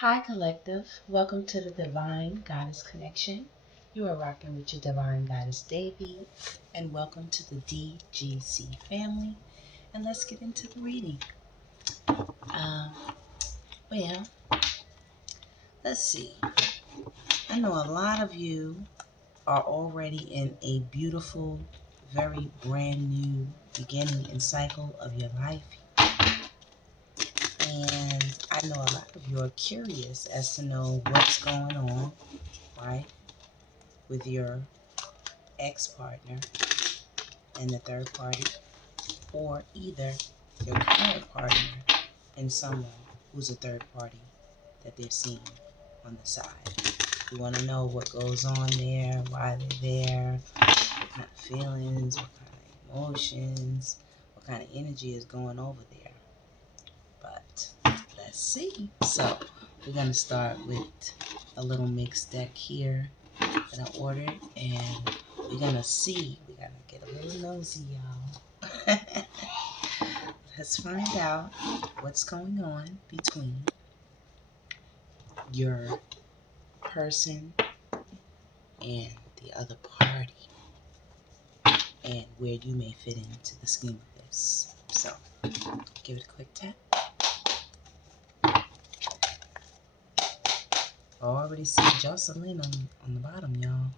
Hi, Collective. Welcome to the Divine Goddess Connection. You are rocking with your Divine Goddess DEVI, and welcome to the DGC family. And let's get into the reading. Um, well, let's see. I know a lot of you are already in a beautiful, very brand new beginning and cycle of your life. And I know a lot of you are curious as to know what's going on, right, with your ex-partner and the third party, or either your current partner and someone who's a third party that they're seeing on the side. You want to know what goes on there, why they're there, what kind of feelings, what kind of emotions, what kind of energy is going over there. But let's see. So we're going to start with a little mixed deck here that I ordered, and we're going to see. We're going to get a little nosy, y'all. Let's find out what's going on between your person and the other party, and where you may fit into the scheme of this. So, give it a quick tap. I already see Jocelyn on the bottom, y'all.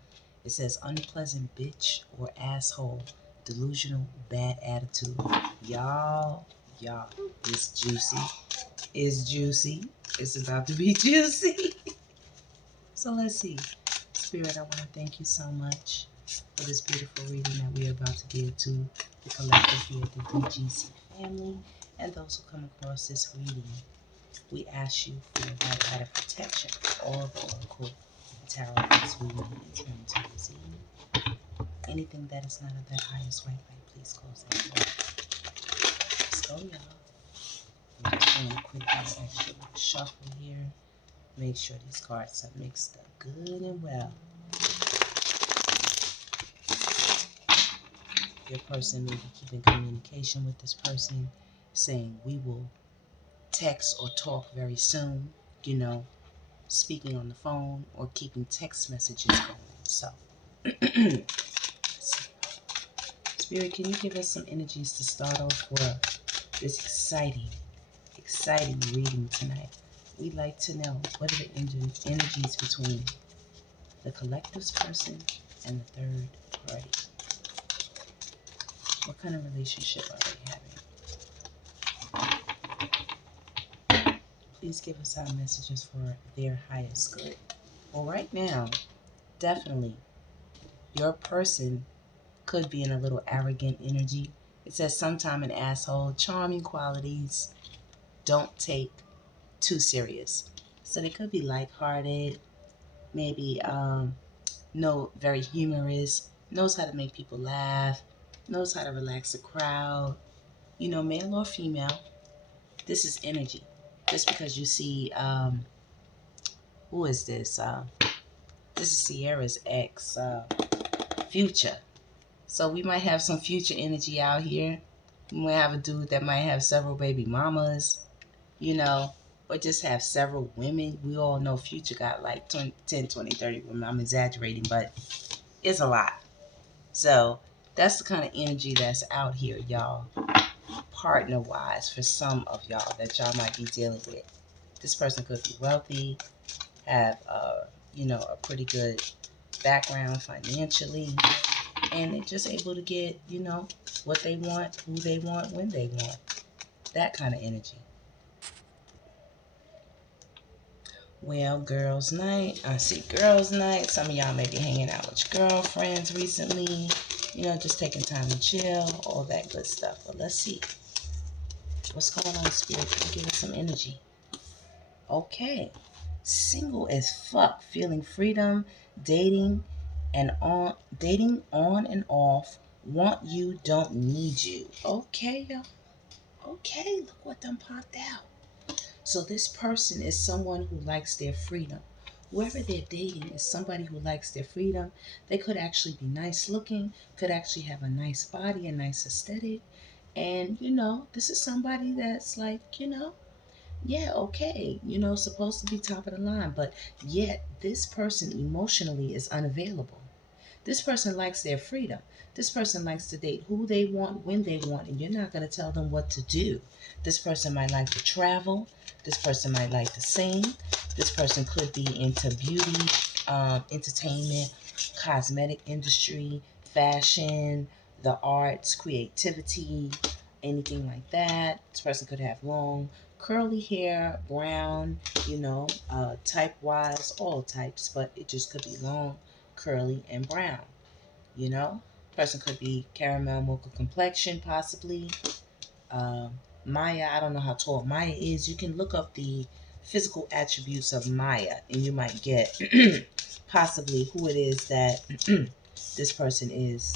It says unpleasant bitch or asshole, delusional, bad attitude. Y'all, it's juicy. It's juicy. It's about to be juicy. So let's see. Spirit, I want to thank you so much for this beautiful reading that we are about to give to the collective here at the DGC family and those who come across this reading. We ask you for your right of protection for all the oracle and tarot cards we will enter into this evening. Anything that is not of that highest white light, please close that door. Let's go, y'all. I'm just doing a quick little extra shuffle here. Make sure these cards are mixed up good and well. Your person may be keeping communication with this person, saying we will text or talk very soon, speaking on the phone or keeping text messages going. So, Spirit, can you give us some energies to start off for this exciting reading tonight? We'd like to know what are the energies between the collective's person and the third party. What kind of relationship are they having? Please give us our messages for their highest good. Well, right now, definitely, your person could be in a little arrogant energy. It says sometime an asshole, charming qualities, don't take too serious. So they could be lighthearted, maybe very humorous, knows how to make people laugh, knows how to relax a crowd, male or female. This is energy. Just because you see, who is this? This is Sierra's ex, Future. So we might have some Future energy out here. We might have a dude that might have several baby mamas, or just have several women. We all know Future got like 10, 20, 30 women. I'm exaggerating, but it's a lot. So that's the kind of energy that's out here, y'all, partner-wise, for some of y'all that y'all might be dealing with. This person could be wealthy, have, a pretty good background financially, and they're just able to get, what they want, who they want, when they want. That kind of energy. Well, girls' night. I see girls' night. Some of y'all may be hanging out with your girlfriends recently. Just taking time to chill, all that good stuff. But let's see. What's going on, Spirit? Can you give us some energy? Okay. Single as fuck. Feeling freedom. Dating on and off. Want you, don't need you. Okay, y'all. Okay, look what done popped out. So this person is someone who likes their freedom. Whoever they're dating is somebody who likes their freedom. They could actually be nice looking, could actually have a nice body, a nice aesthetic. And, this is somebody that's like, Yeah, okay, you know, supposed to be top of the line, but yet this person emotionally is unavailable. This person likes their freedom. This person likes to date who they want, when they want, and you're not going to tell them what to do. This person might like to travel. This person might like to sing. This person could be into beauty, entertainment, cosmetic industry, fashion, the arts, creativity, anything like that. This person could have long, curly hair, brown, type wise, all types, but it just could be long, curly, and brown. You know, person could be caramel mocha complexion, possibly. Maya, I don't know how tall Maya is. You can look up the physical attributes of Maya, and you might get possibly who it is that this person is,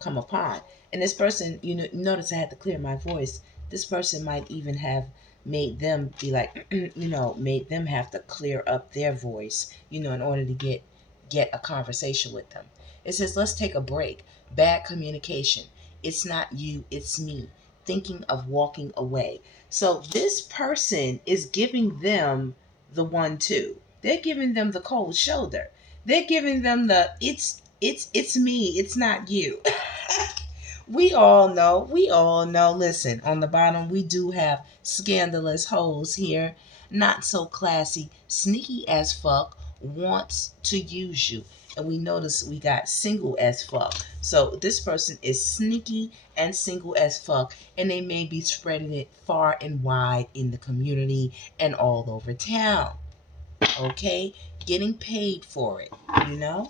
come upon. And this person, notice I had to clear my voice. This person might even have made them be like, made them have to clear up their voice, in order to get a conversation with them. It says, let's take a break. Bad communication. It's not you, it's me. Thinking of walking away. So this person is giving them the 1-2. They're giving them the cold shoulder. They're giving them the it's me, it's not you. We all know. Listen, on the bottom, we do have scandalous hoes here. Not so classy, sneaky as fuck, wants to use you. And we notice we got single as fuck. So this person is sneaky and single as fuck. And they may be spreading it far and wide in the community and all over town. Okay? Getting paid for it, you know?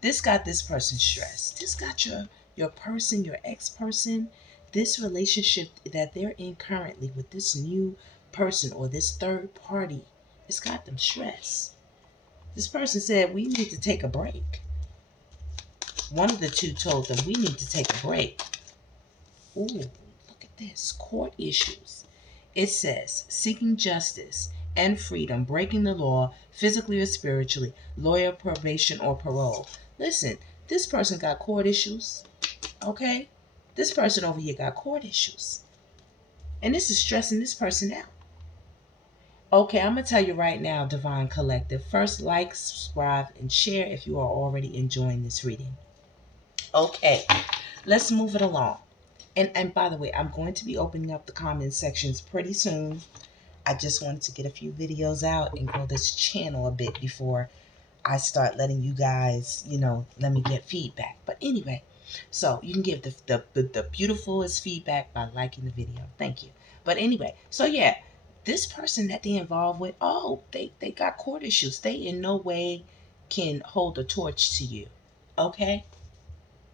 This got this person stressed. This got your person, your ex-person, this relationship that they're in currently with this new person or this third party. It's got them stressed. This person said, we need to take a break. One of the two told them, we need to take a break. Ooh, look at this. Court issues. It says, seeking justice and freedom, breaking the law, physically or spiritually, lawyer, probation, or parole. Listen, this person got court issues, okay? This person over here got court issues. And this is stressing this person out. Okay, I'm going to tell you right now, Divine Collective. First, like, subscribe, and share if you are already enjoying this reading. Okay, let's move it along. And by the way, I'm going to be opening up the comment sections pretty soon. I just wanted to get a few videos out and grow this channel a bit before I start letting you guys, let me get feedback. But anyway, so you can give the beautifulest feedback by liking the video. Thank you. But anyway, so yeah, this person that they involved with, they got court issues. They in no way can hold a torch to you. Okay?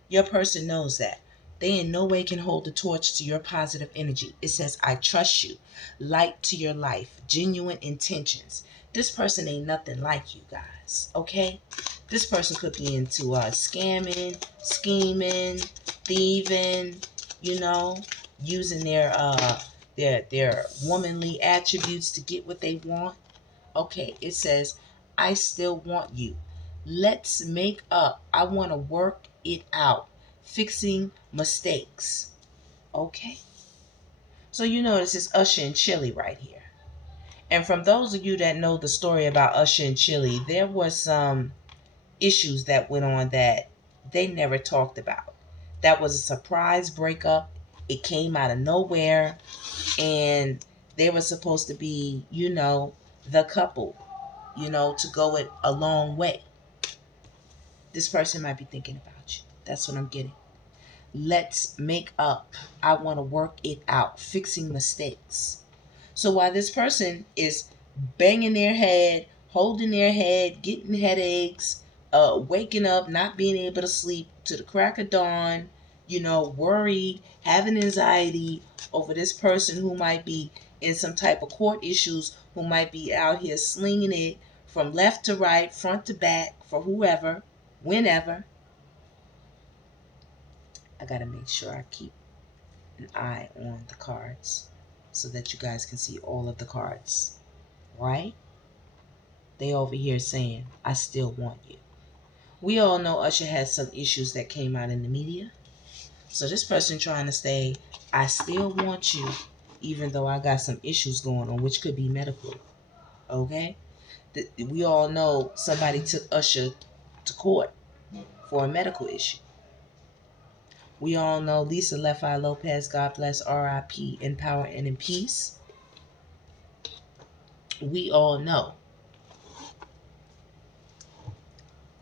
Your person knows that. They in no way can hold the torch to your positive energy. It says, I trust you. Light to your life. Genuine intentions. This person ain't nothing like you guys. Okay? This person could be into scamming, scheming, thieving, using their womanly attributes to get what they want. Okay, it says, I still want you. Let's make up. I want to work it out. Fixing mistakes. Okay? So this is Usher and Chili right here. And from those of you that know the story about Usher and Chili, there was some issues that went on that they never talked about. That was a surprise breakup. It came out of nowhere. And they were supposed to be, the couple, to go it a long way. This person might be thinking about you. That's what I'm getting. Let's make up. I want to work it out. Fixing mistakes. So while this person is banging their head, holding their head, getting headaches, waking up, not being able to sleep to the crack of dawn, worried, having anxiety over this person who might be in some type of court issues, who might be out here slinging it from left to right, front to back, for whoever, whenever. I got to make sure I keep an eye on the cards so that you guys can see all of the cards, right? They over here saying, I still want you. We all know Usher has some issues that came out in the media. So this person trying to say, I still want you, even though I got some issues going on, which could be medical. Okay? We all know somebody took Usher to court for a medical issue. We all know Lisa Lefi Lopez, God bless, R.I.P., in power and in peace. We all know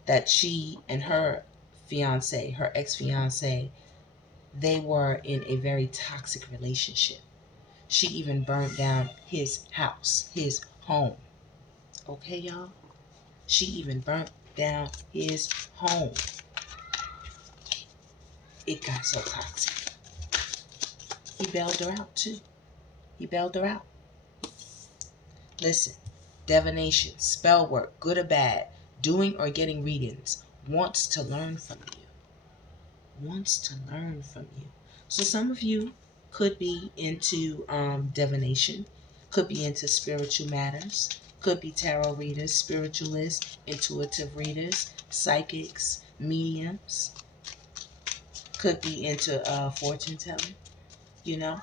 that she and her fiance, her ex-fiance, they were in a very toxic relationship. She even burned down his house, his home. Okay, y'all? She even burnt down his home. It got so toxic. He bailed her out too. He bailed her out. Listen, divination, spell work, good or bad, doing or getting readings, wants to learn from you. Wants to learn from you. So some of you could be into divination, could be into spiritual matters, could be tarot readers, spiritualists, intuitive readers, psychics, mediums, could be into fortune telling, you know,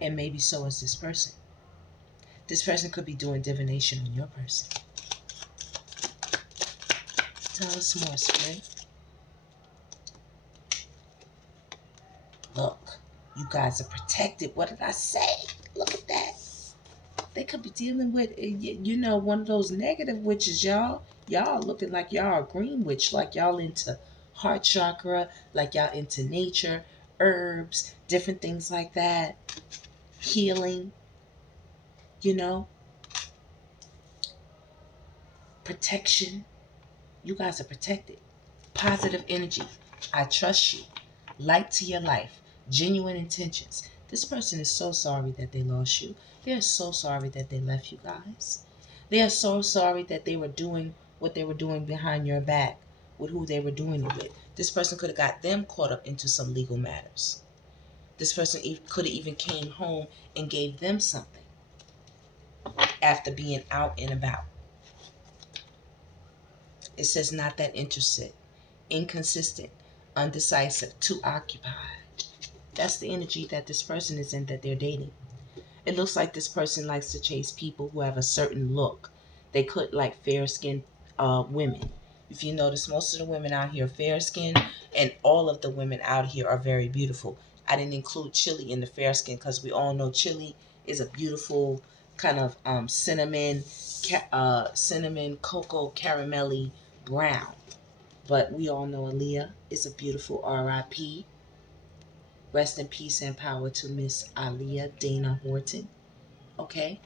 and maybe so is this person. This person could be doing divination on your person. Tell us more, Spirit. Look, you guys are protected. What did I say? Look at that. They could be dealing with, you know, one of those negative witches, y'all. Y'all looking like y'all are green witch, like y'all into heart chakra, like y'all into nature, herbs, different things like that. Healing, you know, protection. You guys are protected. Positive energy. I trust you. Light to your life. Genuine intentions. This person is so sorry that they lost you. They are so sorry that they left you guys. They are so sorry that they were doing what they were doing behind your back with who they were doing it with. This person could have got them caught up into some legal matters. This person could have even came home and gave them something after being out and about. It says not that interested, inconsistent, undecisive, too occupied. That's the energy that this person is in that they're dating. It looks like this person likes to chase people who have a certain look. They could like fair-skinned women. If you notice, most of the women out here are fair-skinned, and all of the women out here are very beautiful. I didn't include Chili in the fair skin because we all know Chili is a beautiful kind of cinnamon cocoa caramelly brown. But we all know Aaliyah is a beautiful R.I.P. Rest in peace and power to Miss Aaliyah Dana Horton. Okay?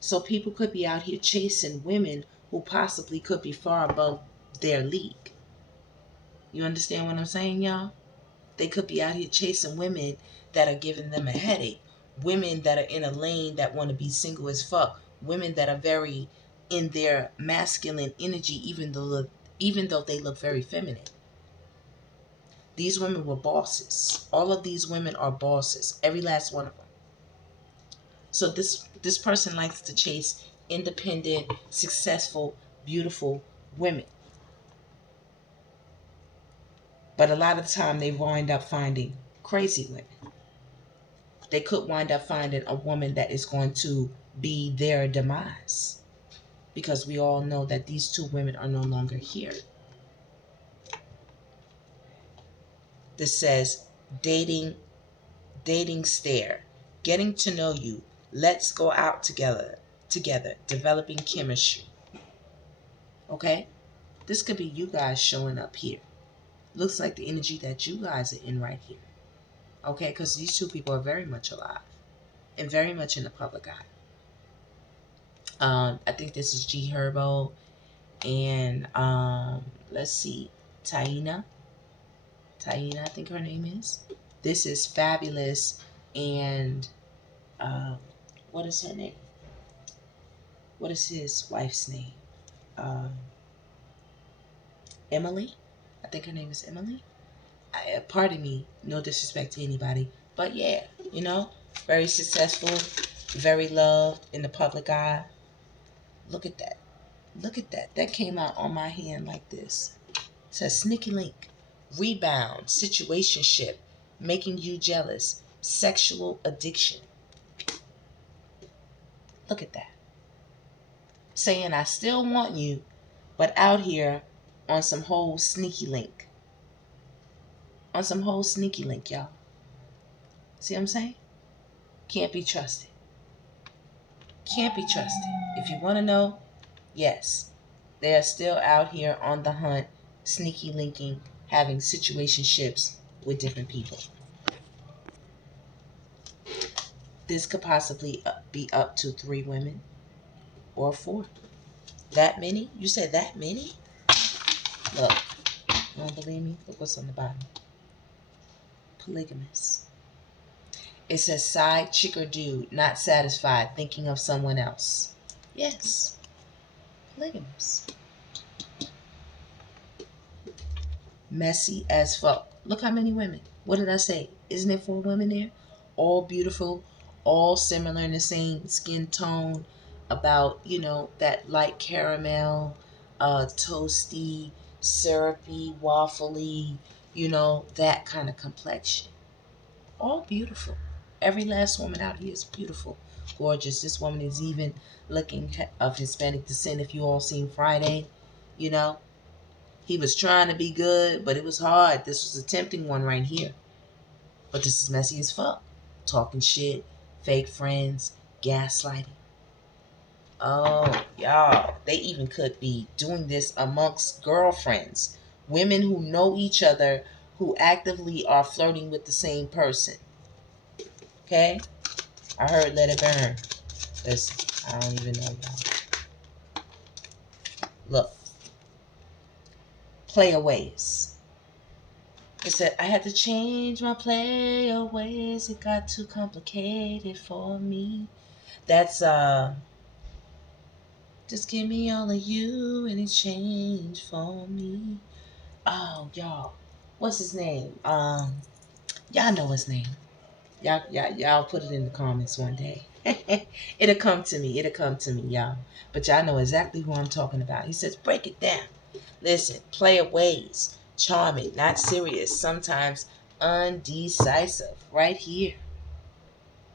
So people could be out here chasing women who possibly could be far above their league. You understand what I'm saying, y'all? They could be out here chasing women that are giving them a headache. Women that are in a lane that want to be single as fuck. Women that are very in their masculine energy, even though they look very feminine. These women were bosses. All of these women are bosses. Every last one of them. So this person likes to chase independent, successful, beautiful women. But a lot of the time they wind up finding crazy women. They could wind up finding a woman that is going to be their demise. Because we all know that these two women are no longer here. This says dating stare, getting to know you, let's go out together, developing chemistry. Okay? This could be you guys showing up here. Looks like the energy that you guys are in right here. Okay? Because these two people are very much alive and very much in the public eye. I think this is G Herbo and let's see, Taina, I think her name is. This is Fabulous and what is her name? What is his wife's name? Emily. I think her name is Emily. Pardon me, no disrespect to anybody, but yeah, you know, very successful, very loved in the public eye. Look at that. Look at that. That came out on my hand like this. It says sneaky link, rebound, situationship, making you jealous, sexual addiction. Look at that. Saying, I still want you, but out here on some whole sneaky link. On some whole sneaky link, y'all. See what I'm saying? Can't be trusted. Can't be trusted. If you want to know, yes, they are still out here on the hunt, sneaky linking, having situationships with different people. This could possibly be up to 3 women or 4. That many? You said that many? Look, you don't believe me? Look what's on the bottom. Polygamous. It says side chick or dude, not satisfied, thinking of someone else. Yes. Polygamous. Messy as fuck. Look how many women. What did I say? Isn't it 4 women there? All beautiful, all similar in the same skin tone, about, that light caramel, toasty, syrupy, waffly, that kind of complexion. All beautiful. Every last woman out here is beautiful, gorgeous. This woman is even looking of Hispanic descent. If you all seen Friday, he was trying to be good, but it was hard. This was a tempting one right here. But this is messy as fuck. Talking shit, fake friends, gaslighting. Oh, y'all. They even could be doing this amongst girlfriends. Women who know each other, who actively are flirting with the same person. Okay? I heard let it burn. Listen, I don't even know y'all. Look. Playaways. It said, I had to change my playaways. It got too complicated for me. That's, just give me all of you in exchange for me. Oh, y'all. What's his name? Y'all know his name. Y'all put it in the comments one day. It'll come to me, y'all. But y'all know exactly who I'm talking about. He says, break it down. Listen, playaways. Charming, not serious, sometimes undecisive. Right here.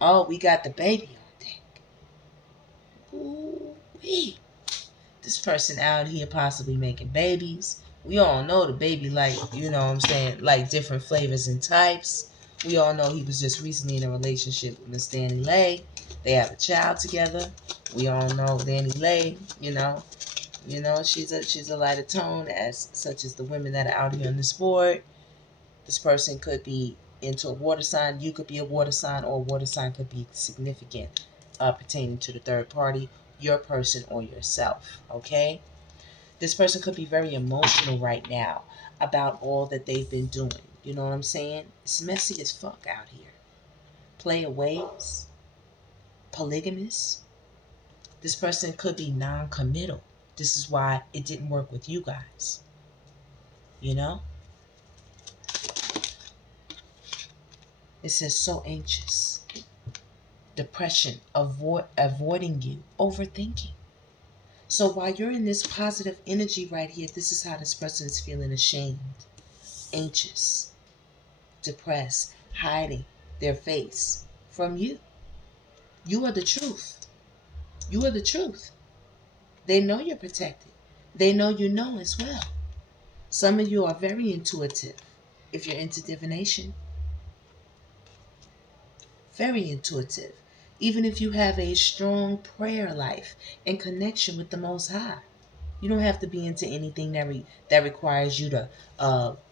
Oh, we got the baby on deck. Ooh-wee. This person out here possibly making babies. We all know the baby like, like different flavors and types. We all know he was just recently in a relationship with Miss Danny Lay. They have a child together. We all know Danny Lay, she's a lighter tone, as such as the women that are out here on this board. This person could be into a water sign. You could be a water sign, or a water sign could be significant pertaining to the third party, your person or yourself. Okay? This person could be very emotional right now about all that they've been doing. You know what I'm saying? It's messy as fuck out here. Playaways. Polygamous. This person could be non-committal. This is why it didn't work with you guys. It says so anxious. Depression. Avoiding you. Overthinking. So while you're in this positive energy right here, this is how this person is feeling: ashamed, anxious, depressed, hiding their face from you. You are the truth. You are the truth. They know you're protected. They know you know as well. Some of you are very intuitive. If you're into divination, very intuitive. Even if you have a strong prayer life and connection with the Most High. You don't have to be into anything that requires you to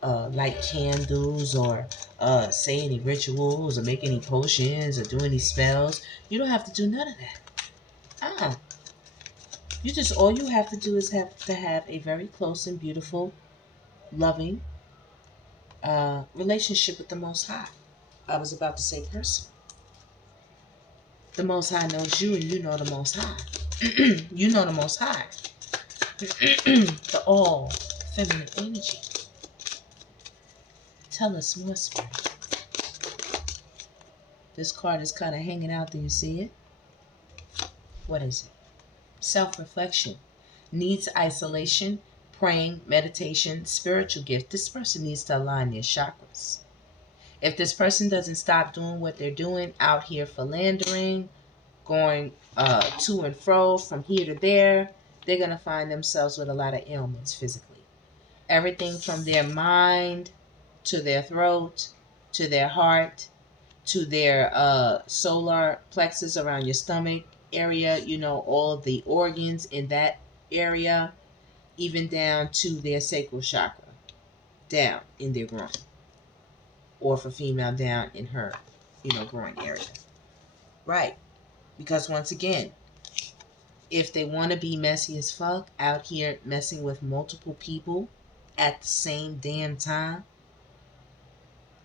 light candles, or say any rituals, or make any potions, or do any spells. You don't have to do none of that. All you have to do is have to have a very close and beautiful, loving relationship with the Most High. I was about to say person. The Most High knows you, and you know the Most High. You know the Most High. The all feminine energy. Tell us more, Spirit. This card is kind of hanging out. Do you see it? What is it? Self-reflection. Needs isolation, praying, meditation, spiritual gift. This person needs to align their chakras. If this person doesn't stop doing what they're doing out here philandering, going to and fro from here to there, they're going to find themselves with a lot of ailments physically. Everything from their mind to their throat to their heart to their solar plexus around your stomach area, all of the organs in that area, even down to their sacral chakra, down in their groin, or for female, down in her, groin area. Right. Because once again, if they want to be messy as fuck out here messing with multiple people at the same damn time,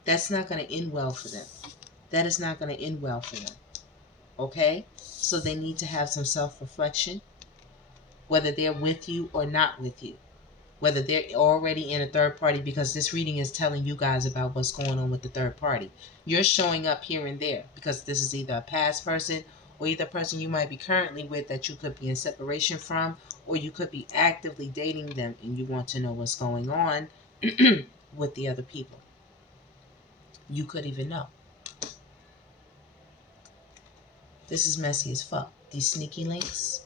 that's not going to end well for them. That is not going to end well for them. Okay? So they need to have some self-reflection, whether they're with you or not with you. Whether they're already in a third party, because this reading is telling you guys about what's going on with the third party. You're showing up here and there because this is either a past person or either a person you might be currently with that you could be in separation from, or you could be actively dating them and you want to know what's going on with the other people. You could even know. This is messy as fuck. These sneaky links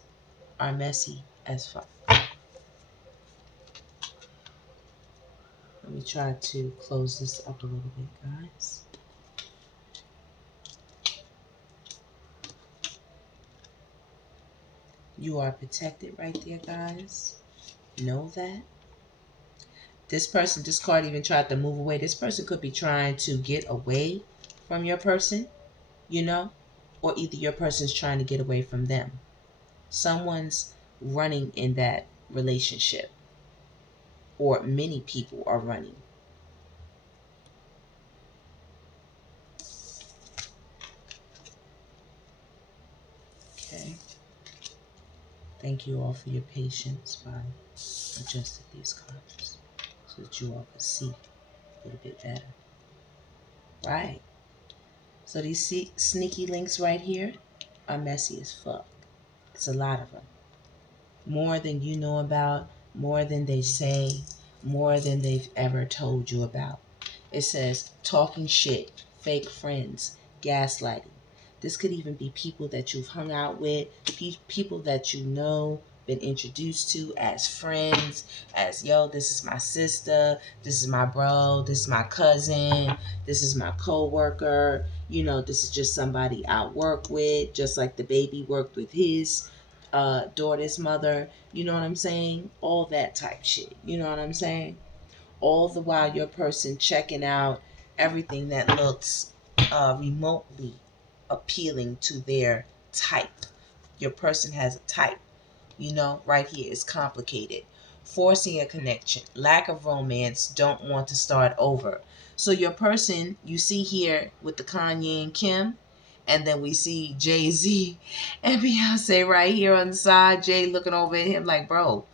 are messy as fuck. Let me try to close this up a little bit, guys. You are protected right there, guys. Know that. This person, this card even tried to move away. This person could be trying to get away from your person, or either your person's trying to get away from them. Someone's running in that relationship, or many people are running. Okay. Thank you all for your patience while I adjusted these cards so that you all can see a little bit better. Right. So these sneaky links right here are messy as fuck. It's a lot of them. More than you know about, more than they say, more than they've ever told you about. It says talking shit, fake friends, gaslighting. This could even be people that you've hung out with, people that you know, been introduced to as friends, as, yo, this is my sister, this is my bro, this is my cousin, this is my co-worker, this is just somebody I work with, just like the baby worked with his daughter's mother, you know what I'm saying? All that type shit, you know what I'm saying? All the while your person checking out everything that looks remotely appealing to their type. Your person has a type, right here is complicated. Forcing a connection, lack of romance, don't want to start over. So your person, you see here with the Kanye and Kim, and then we see Jay-Z and Beyonce right here on the side. Jay looking over at him like, bro,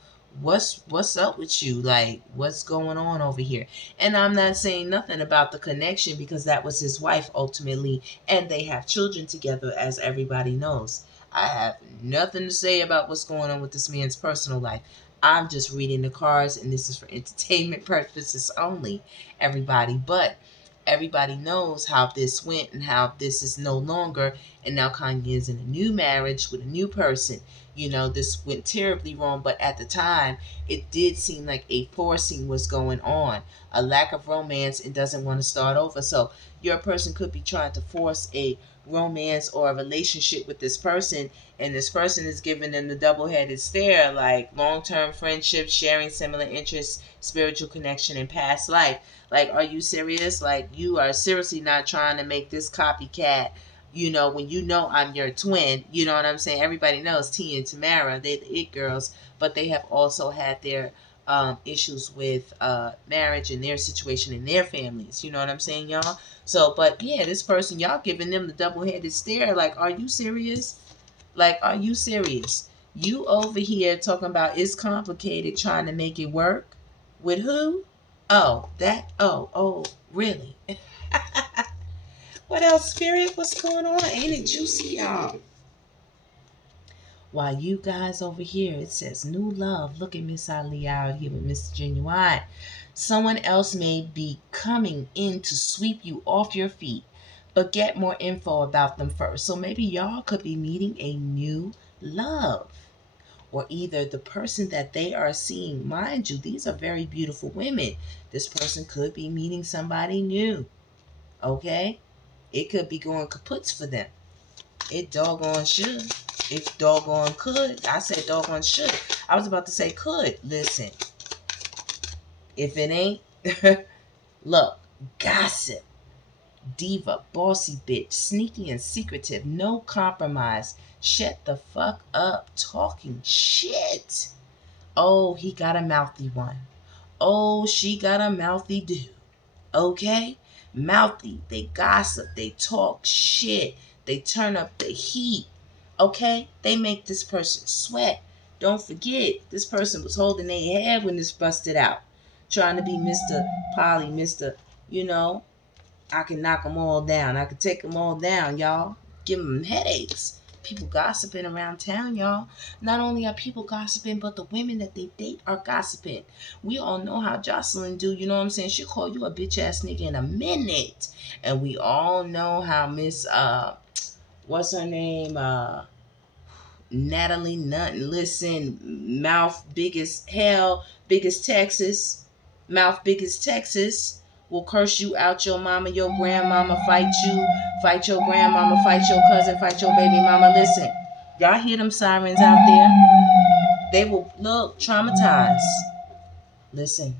what's up with you? Like, what's going on over here? And I'm not saying nothing about the connection because that was his wife ultimately, and they have children together, as everybody knows. I have nothing to say about what's going on with this man's personal life. I'm just reading the cards, and this is for entertainment purposes only, everybody. But everybody knows how this went and how this is no longer, and now Kanye is in a new marriage with a new person. This went terribly wrong, but at the time, it did seem like a forcing was going on, a lack of romance, and doesn't want to start over. So your person could be trying to force a romance or a relationship with this person, and this person is giving them the double-headed stare, like long-term friendship, sharing similar interests, spiritual connection, and past life. Like, are you serious? Like, you are seriously not trying to make this copycat, when I'm your twin, you know what I'm saying? Everybody knows T and Tamara, they're the it girls, but they have also had their issues with marriage and their situation in their families, you know what I'm saying, y'all? So, but yeah, this person, y'all giving them the double-headed stare, like, are you serious? Like, are you serious? You over here talking about it's complicated, trying to make it work? With who? Oh, really? What else, Spirit? What's going on? Ain't it juicy, y'all? While you guys over here, it says new love. Look at Miss Ali out here with Mr. Genuine. Someone else may be coming in to sweep you off your feet. but get more info about them first. So maybe y'all could be meeting a new love, or either the person that they are seeing. Mind you, these are very beautiful women. This person could be meeting somebody new. Okay? It could be going kaputs for them. It doggone should. It doggone could. I said doggone should. I was about to say could. Listen, if it ain't, look, gossip, diva, bossy bitch, sneaky and secretive, no compromise. Shut the fuck up talking shit. Oh, he got a mouthy one. Oh, she got a mouthy dude. Okay? Mouthy. They gossip. They talk shit. They turn up the heat. Okay? They make this person sweat. Don't forget, this person was holding their head when this busted out. Trying to be Mr. Polly, Mr. You know, I can knock them all down. I can take them all down, y'all. Give them headaches. People gossiping around town, y'all. Not only are people gossiping, but the women that they date are gossiping. We all know how Jocelyn do, you know what I'm saying? She'll call you a bitch ass nigga in a minute. And we all know how Miss, what's her name? Natalie Nunn. Listen, mouth big as hell, big as Texas. Mouth big as Texas. Will curse you out your mama, your grandmama, fight you, fight your grandmama, fight your cousin, fight your baby mama. Listen, y'all hear them sirens out there? They will look traumatized. Listen,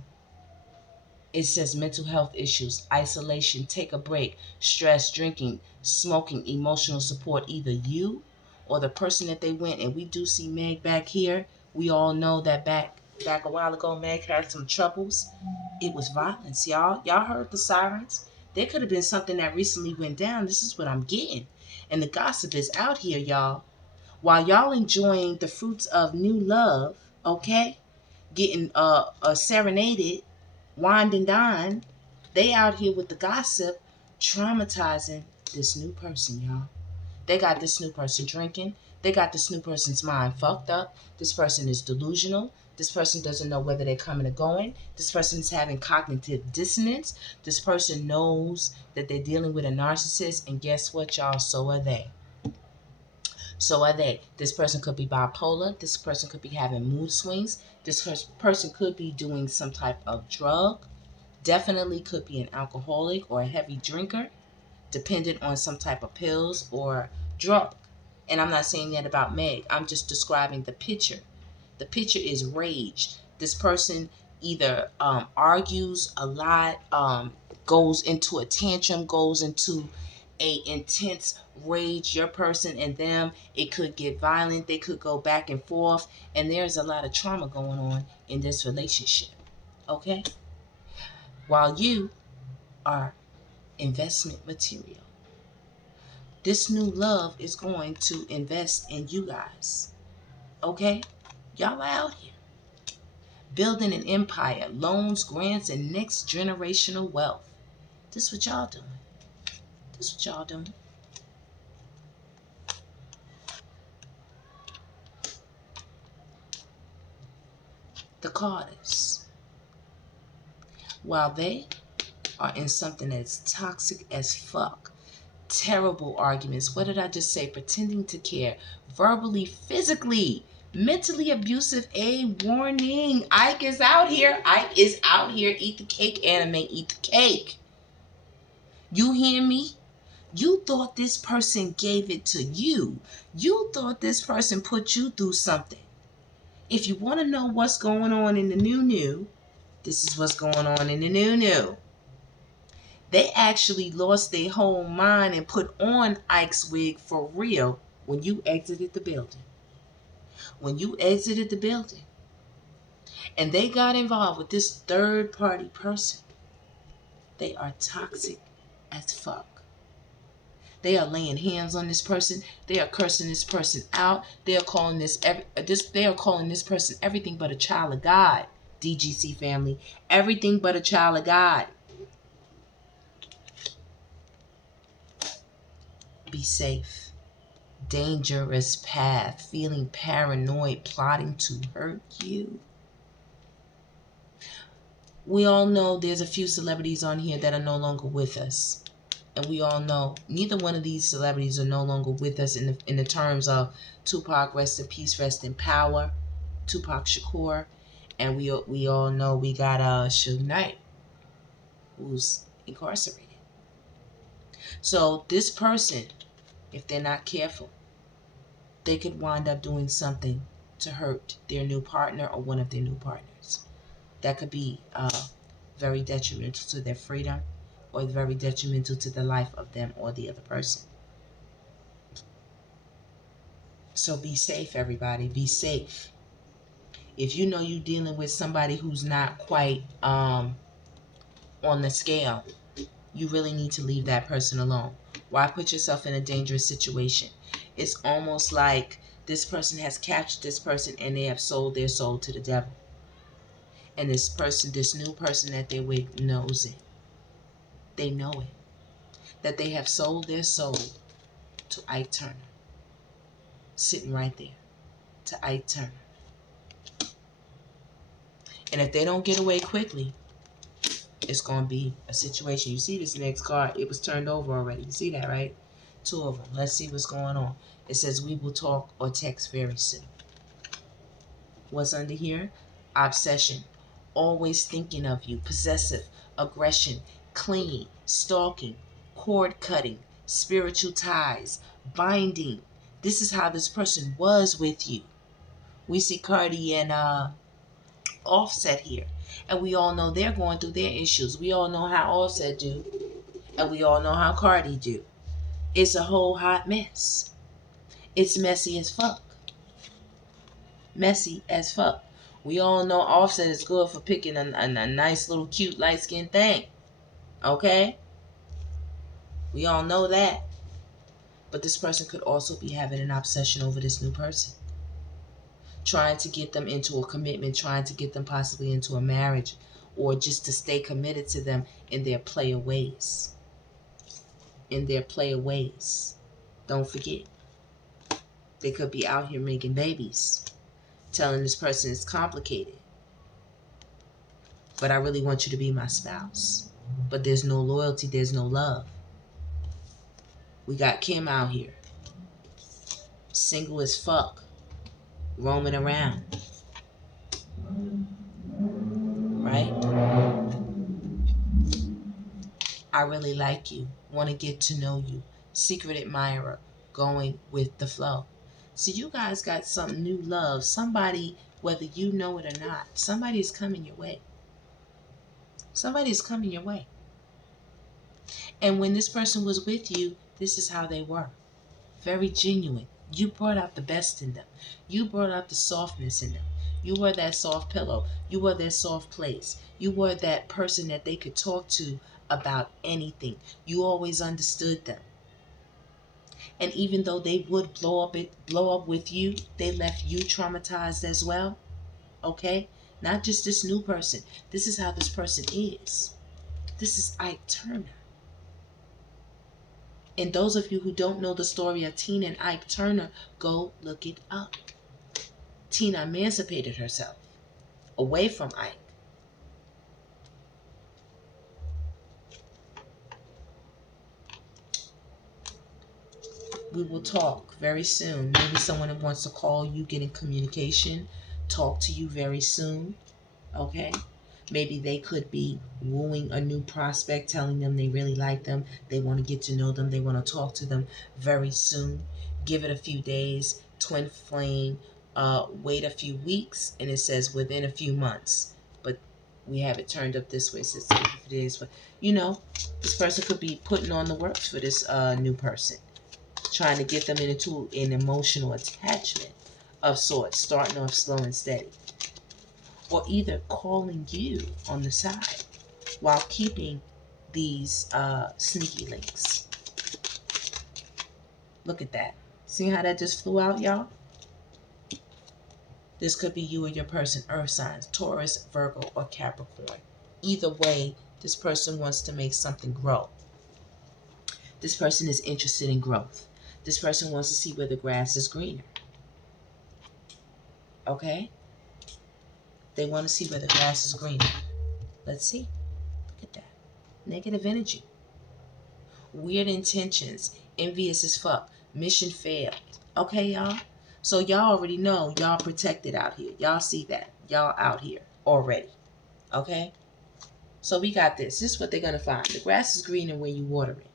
it says mental health issues, isolation, take a break, stress, drinking, smoking, emotional support. Either you or the person that they went. And we do see Meg back here. We all know that back a while ago, Meg had some troubles. It was violence, y'all. Y'all heard the sirens? There could have been something that recently went down. This is what I'm getting. And the gossip is out here, y'all. While y'all enjoying the fruits of new love, okay? Getting serenaded, wined and dined, they out here with the gossip, traumatizing this new person, y'all. They got this new person drinking. They got this new person's mind fucked up. This person is delusional. This person doesn't know whether they're coming or going. This person is having cognitive dissonance. This person knows that they're dealing with a narcissist. And guess what, y'all? So are they. So are they. This person could be bipolar. This person could be having mood swings. This person could be doing some type of drug. Definitely could be an alcoholic or a heavy drinker, dependent on some type of pills or drug. And I'm not saying that about Meg. I'm just describing the picture. The picture is rage. This person either argues a lot, goes into a tantrum, goes into a intense rage. Your person and them, it could get violent. They could go back and forth. And there's a lot of trauma going on in this relationship. Okay? While you are investment material. This new love is going to invest in you guys. Okay? Y'all are out here building an empire, loans, grants, and next generational wealth. This what y'all doing. This what y'all doing. The Carters, while they are in something that's toxic as fuck, terrible arguments. What did I just say? Pretending to care, verbally, physically, mentally abusive. A warning. Ike is out here. Ike is out here. Eat the cake, anime. Eat the cake. You hear me? You thought this person gave it to you. You thought this person put you through something. If you want to know what's going on in the new, this is what's going on in the new. They actually lost their whole mind and put on Ike's wig for real when you exited the building. When you exited the building and they got involved with this third party person, they are toxic as fuck. They are laying hands on this person. They are cursing this person out. They are calling this person everything but a child of God. DGC family, everything but a child of God. Be safe. Dangerous path, feeling paranoid, plotting to hurt you. We all know there's a few celebrities on here that are no longer with us. And we all know neither one of these celebrities are no longer with us in the terms of Tupac, rest in peace, rest in power, Tupac Shakur. And we all know we got Suge Knight, who's incarcerated. So this person, if they're not careful, they could wind up doing something to hurt their new partner or one of their new partners. That could be very detrimental to their freedom or very detrimental to the life of them or the other person. So be safe, everybody. Be safe. If you know you're dealing with somebody who's not quite on the scale, you really need to leave that person alone. Why put yourself in a dangerous situation? It's almost like this person has captured this person and they have sold their soul to the devil. And this person, this new person that they're with, knows it. They know it. That they have sold their soul to Ike Turner. Sitting right there. To Ike Turner. And if they don't get away quickly, it's going to be a situation. You see this next card, it was turned over already. You see that, right? 2 of them. Let's see what's going on. It says, we will talk or text very soon. What's under here? Obsession. Always thinking of you. Possessive. Aggression. Clingy. Stalking. Cord cutting. Spiritual ties. Binding. This is how this person was with you. We see Cardi and Offset here. And we all know they're going through their issues. We all know how Offset do. And we all know how Cardi do. It's a whole hot mess. It's messy as fuck. Messy as fuck. We all know Offset is good for picking a nice little cute light-skinned thing. Okay? We all know that. But this person could also be having an obsession over this new person. Trying to get them into a commitment, trying to get them possibly into a marriage, or just to stay committed to them in their player ways. In their player ways. Don't forget. They could be out here making babies. Telling this person it's complicated. But I really want you to be my spouse. But there's no loyalty, there's no love. We got Kim out here. Single as fuck. Roaming around. Right? I really like you. Want to get to know you. Secret admirer. Going with the flow. So you guys got some new love. Somebody, whether you know it or not, somebody is coming your way. Somebody is coming your way. And when this person was with you, this is how they were. Very genuine. You brought out the best in them. You brought out the softness in them. You were that soft pillow. You were their soft place. You were that person that they could talk to about anything. You always understood them. And even though they would blow up with you, they left you traumatized as well. Okay? Not just this new person. This is how this person is. This is Ike Turner. And those of you who don't know the story of Tina and Ike Turner, go look it up. Tina emancipated herself away from Ike. We will talk very soon. Maybe someone that wants to call you, get in communication, talk to you very soon. Okay? Maybe they could be wooing a new prospect, telling them they really like them. They want to get to know them. They want to talk to them very soon. Give it a few days. Twin flame. Wait a few weeks. And it says within a few months. But we have it turned up this way. It says days. But, you know, this person could be putting on the works for this new person. Trying to get them into an emotional attachment of sorts. Starting off slow and steady. Or either calling you on the side while keeping these sneaky links. Look at that. See how that just flew out, y'all? This could be you or your person, earth signs, Taurus, Virgo, or Capricorn. Either way, this person wants to make something grow. This person is interested in growth. This person wants to see where the grass is greener. Okay? They want to see where the grass is greener. Let's see. Look at that. Negative energy. weird intentions, envious as fuck, mission failed. Okay, y'all? So y'all already know y'all protected out here. Y'all see that. Y'all out here already. Okay? So we got this. This is what they're going to find. The grass is greener when you water it.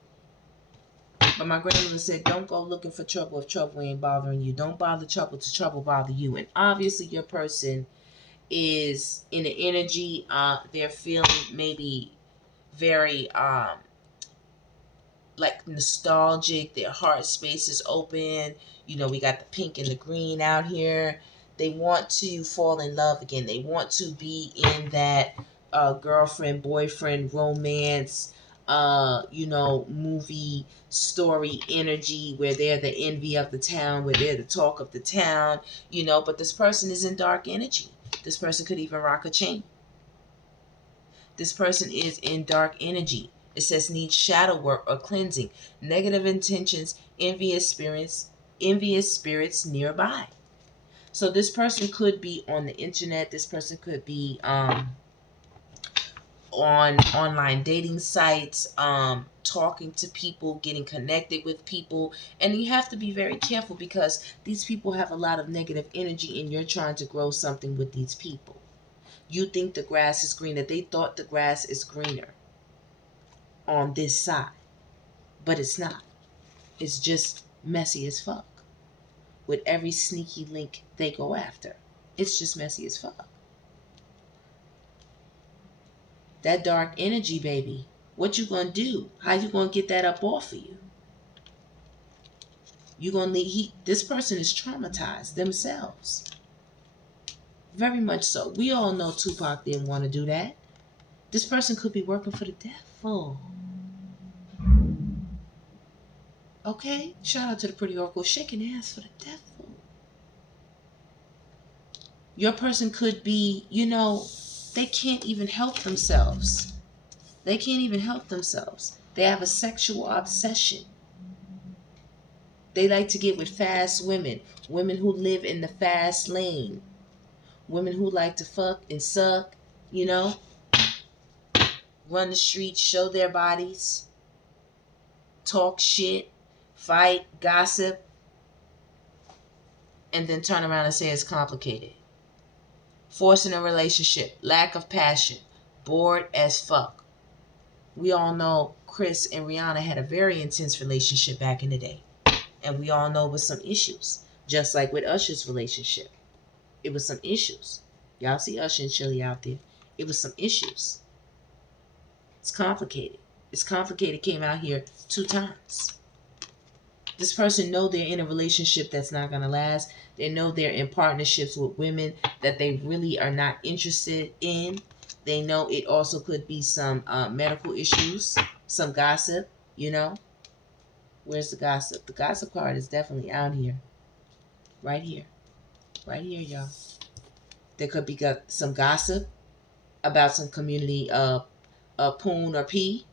But my grandmother said, don't go looking for trouble if trouble ain't bothering you. Don't bother trouble to trouble bother you. And obviously your person is in the energy. They're feeling maybe very like nostalgic. Their heart space is open. You know, we got the pink and the green out here. They want to fall in love again. They want to be in that girlfriend, boyfriend, romance, movie story energy where they're the envy of the town, where they're the talk of the town, but this person is in dark energy. This person could even rock a chain. This person is in dark energy. It says needs shadow work or cleansing. Negative intentions, envious spirits nearby. So this person could be on the internet. This person could be on online dating sites, talking to people, getting connected with people. And you have to be very careful because these people have a lot of negative energy and you're trying to grow something with these people. You think the grass is greener. They thought the grass is greener on this side, but it's not. It's just messy as fuck with every sneaky link they go after. It's just messy as fuck. That dark energy, baby, what you gonna do? How you gonna get that up off of you? You gonna need this person is traumatized themselves. Very much so. We all know Tupac didn't want to do that. This person could be working for the devil. Okay? Shout out to the pretty oracle shaking ass for the devil. Your person could be, they can't even help themselves. They can't even help themselves. They have a sexual obsession. They like to get with fast women. Women who live in the fast lane. Women who like to fuck and suck, run the streets, show their bodies, talk shit, fight, gossip, and then turn around and say it's complicated. Forcing a relationship, lack of passion, bored as fuck. We all know Chris and Rihanna had a very intense relationship back in the day. And we all know it was some issues. Just like with Usher's relationship. It was some issues. Y'all see Usher and Chili out there. It was some issues. It's complicated. It's complicated came out here 2 times. This person know they're in a relationship that's not going to last. They know they're in partnerships with women that they really are not interested in. They know it also could be some medical issues, some gossip, Where's the gossip? The gossip card is definitely out here. Right here. Right here, y'all. There could be some gossip about some community poon or pee.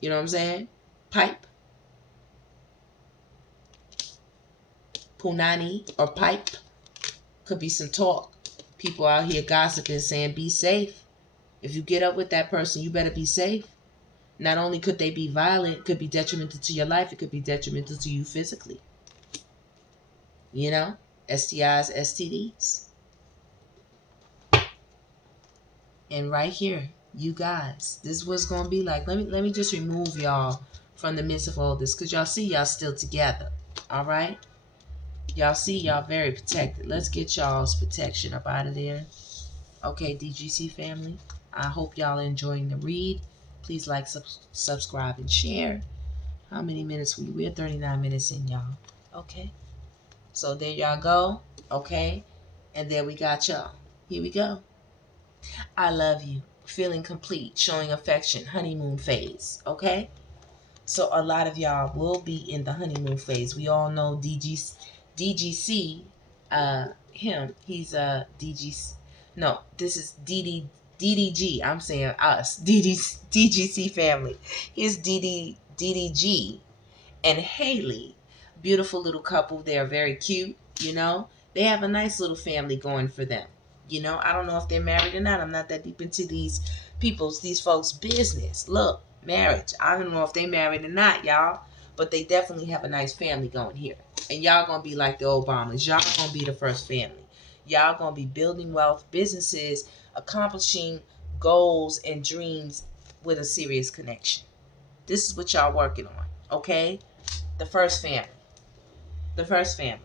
You know what I'm saying? Pipe. Punani or pipe. Could be some talk. People out here gossiping saying be safe. If you get up with that person, you better be safe. Not only could they be violent, it could be detrimental to your life. It could be detrimental to you physically. STIs, STDs. And right here, you guys, this is what's going to be like. Let me just remove y'all from the midst of all this because y'all see y'all still together. All right? Y'all see y'all very protected. Let's get y'all's protection up out of there. Okay, DGC family. I hope y'all are enjoying the read. Please like, subscribe, and share. How many minutes we're 39 minutes in, y'all. Okay. So there y'all go. Okay. And there we got y'all. Here we go. I love you. Feeling complete. Showing affection. Honeymoon phase. Okay. So a lot of y'all will be in the honeymoon phase. We all know DGC. Him. He's DGC. No, this is DDG. I'm saying us. DGC family. He's DDG and Haley. Beautiful little couple. They're very cute. They have a nice little family going for them. I don't know if they're married or not. I'm not that deep into these folks' business. Look, Marriage. I don't know if they married or not, y'all. But they definitely have a nice family going here. And y'all going to be like the Obamas. Y'all going to be the first family. Y'all going to be building wealth, businesses, accomplishing goals and dreams with a serious connection. This is what y'all working on. Okay? The first family. The first family.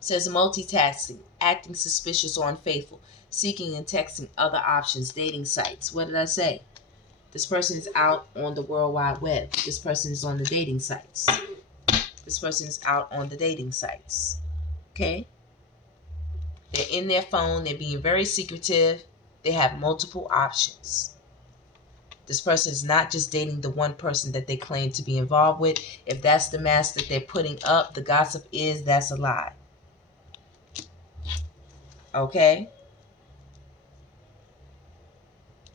Says multitasking, acting suspicious or unfaithful, seeking and texting other options, dating sites. What did I say? This person is out on the World Wide Web. This person is on the dating sites. This person is out on the dating sites. Okay? They're in their phone. They're being very secretive. They have multiple options. This person is not just dating the one person that they claim to be involved with. If that's the mask that they're putting up, the gossip is that's a lie. Okay?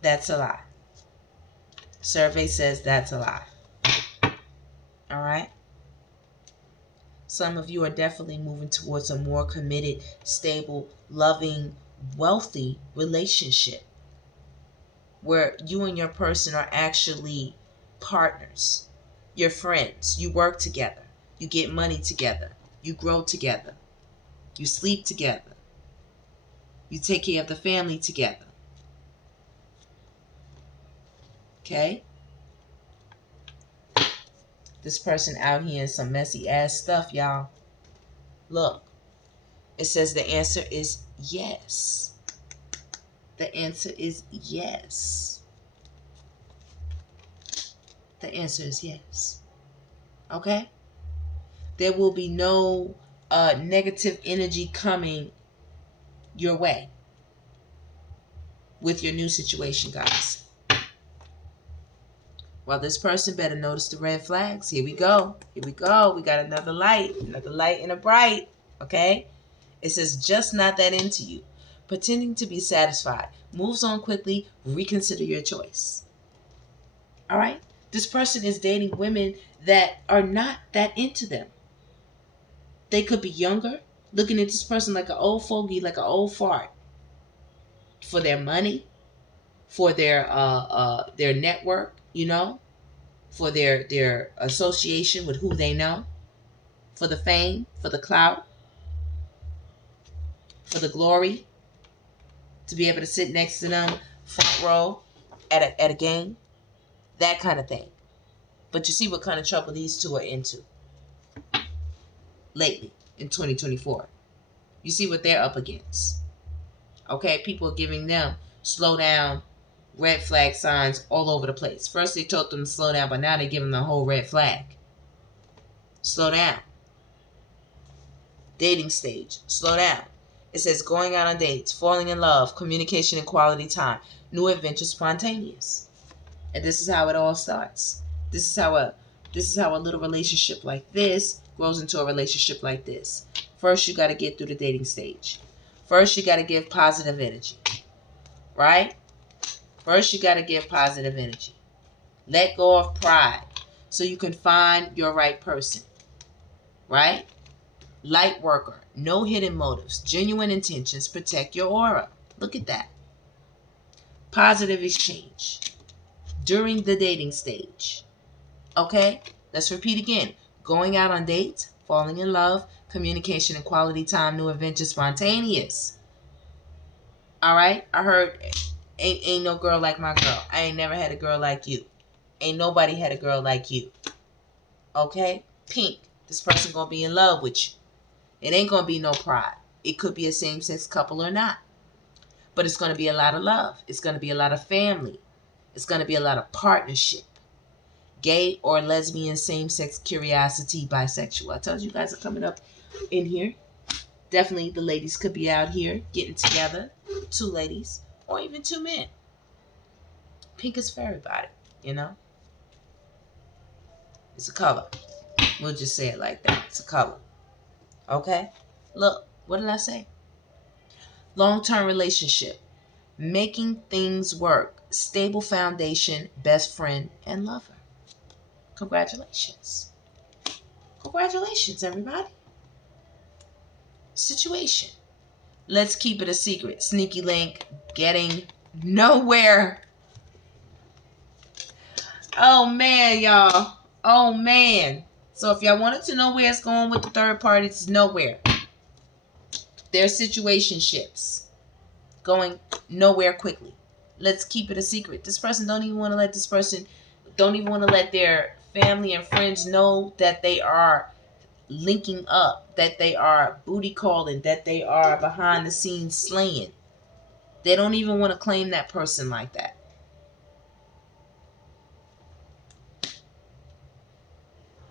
That's a lie. Survey says that's a lie. All right? Some of you are definitely moving towards a more committed, stable, loving, wealthy relationship where you and your person are actually partners. You're friends. You work together. You get money together. You grow together. You sleep together. You take care of the family together. Okay? This person out here in some messy ass stuff, y'all. Look, it says the answer is yes. The answer is yes. The answer is yes. Okay? There will be no negative energy coming your way with your new situation, guys. Well, this person better notice the red flags. Here we go. Here we go. We got another light. Another light and a bright. Okay? It says, just not that into you. Pretending to be satisfied. Moves on quickly. Reconsider your choice. All right? This person is dating women that are not that into them. They could be younger. Looking at this person like an old fogey, like an old fart. For their money. For their network, you know, for their association with who they know, for the fame, for the clout, for the glory, to be able to sit next to them front row at a game, that kind of thing. But you see what kind of trouble these two are into lately in 2024. You see what they're up against. Okay, people are giving them slow down, red flag signs all over the place. First they told them to slow down, but now they give them the whole red flag. Slow down. Dating stage. Slow down. It says going out on dates, falling in love, communication and quality time, new adventure, spontaneous. And this is how it all starts. This is how a little relationship like this grows into a relationship like this. First you got to get through the dating stage. First you got to give positive energy. Right? First, you got to give positive energy. Let go of pride so you can find your right person. Right? Light worker. No hidden motives. Genuine intentions. Protect your aura. Look at that. Positive exchange. During the dating stage. Okay? Let's repeat again. Going out on dates. Falling in love. Communication and quality time. New adventure. Spontaneous. Alright? I heard... Ain't no girl like my girl. I ain't never had a girl like you. Ain't nobody had a girl like you. Okay? Pink. This person gonna be in love with you. It ain't gonna be no pride. It could be a same-sex couple or not. But it's gonna be a lot of love. It's gonna be a lot of family. It's gonna be a lot of partnership. Gay or lesbian, same-sex, curiosity, bisexual. I told you guys are coming up in here. Definitely the ladies could be out here getting together. 2 ladies. Or even 2 men. Pink is for everybody, you know? It's a color. We'll just say it like that. It's a color. Okay? Look, what did I say? Long-term relationship. Making things work. Stable foundation, best friend, and lover. Congratulations. Congratulations, everybody. Situation. Let's keep it a secret. Sneaky link. Getting nowhere. Oh man, y'all. Oh man. So if y'all wanted to know where it's going with the third party, it's nowhere. Their situationships going nowhere quickly. Let's keep it a secret. This person don't even want to let their family and friends know that they are linking up, that they are booty calling, that they are behind the scenes slaying. They don't even want to claim that person like that.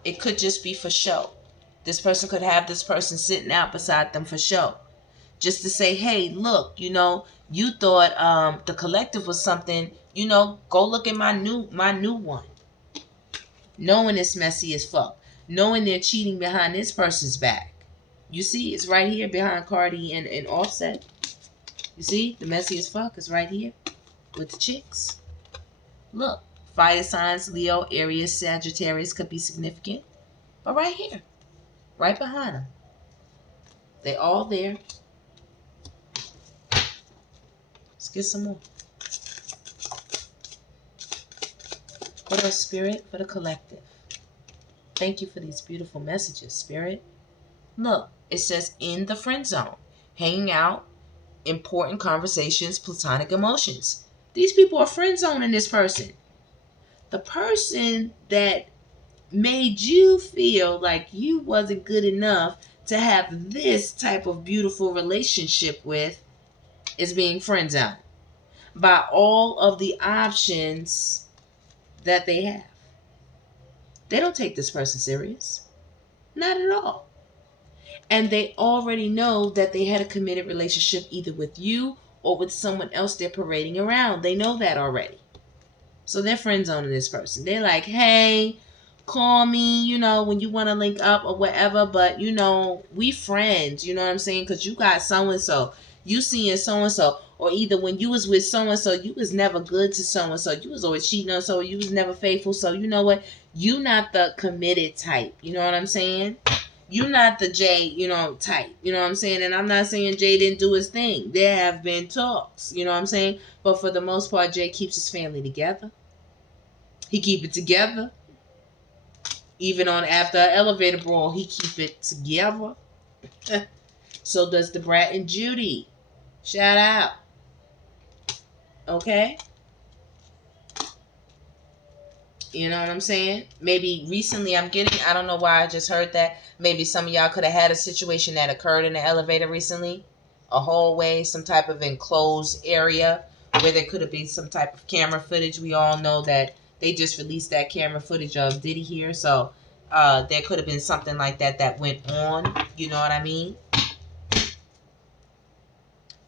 It could just be for show. This person could have this person sitting out beside them for show. Just to say, hey, look, you thought the collective was something, go look at my new one. Knowing it's messy as fuck. Knowing they're cheating behind this person's back. You see, it's right here behind Cardi and Offset. You see, the messy as fuck is right here with the chicks. Look, fire signs, Leo, Aries, Sagittarius could be significant. But right here, right behind them. They all there. Let's get some more. What else, Spirit? For the collective. Thank you for these beautiful messages, Spirit. Look, it says in the friend zone. Hanging out, important conversations, platonic emotions. These people are friend zoning this person. The person that made you feel like you wasn't good enough to have this type of beautiful relationship with is being friend zoned by all of the options that they have. They don't take this person serious. Not at all. And they already know that they had a committed relationship either with you or with someone else they're parading around. They know that already. So they're friend zoning this person. They're like, hey, call me, when you want to link up or whatever. But, we friends, you know what I'm saying? Because you got so-and-so. You seeing so-and-so. Or either when you was with so-and-so, you was never good to so-and-so. You was always cheating on so. You was never faithful. So you know what? You not the committed type. You know what I'm saying? You not the Jay, type. You know what I'm saying? And I'm not saying Jay didn't do his thing. There have been talks. You know what I'm saying? But for the most part, Jay keeps his family together. He keep it together. Even on after an elevator brawl, he keep it together. So does the Brat and Judy. Shout out. Okay? You know what I'm saying? Maybe recently I don't know why I just heard that. Maybe some of y'all could have had a situation that occurred in the elevator recently. A hallway, some type of enclosed area where there could have been some type of camera footage. We all know that they just released that camera footage of Diddy here. So there could have been something like that went on. You know what I mean?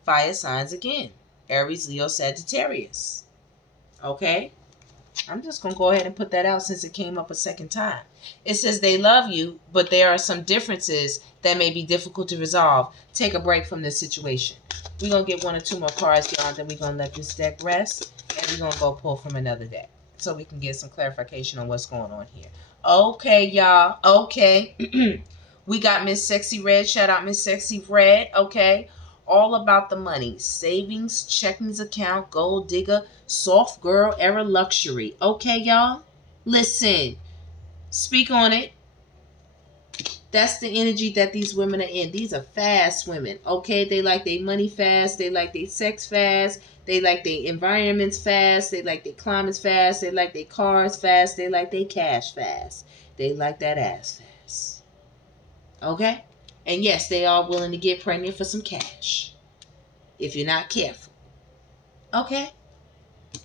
Fire signs again. Aries, Leo, Sagittarius. Okay? I'm just going to go ahead and put that out since it came up a second time. It says they love you, but there are some differences that may be difficult to resolve. Take a break from this situation. We're going to get one or two more cards, y'all, then we're going to let this deck rest, and we're going to go pull from another deck so we can get some clarification on what's going on here. Okay, y'all. Okay. We got Miss Sexy Red. Shout out Miss Sexy Red. Okay. All about the money. Savings, checkings account, gold digger, soft girl, era luxury. Okay, y'all? Listen. Speak on it. That's the energy that these women are in. These are fast women. Okay? They like their money fast. They like their sex fast. They like their environments fast. They like their climates fast. They like their cars fast. They like their cash fast. They like that ass fast. Okay? And yes, they are willing to get pregnant for some cash. If you're not careful. Okay?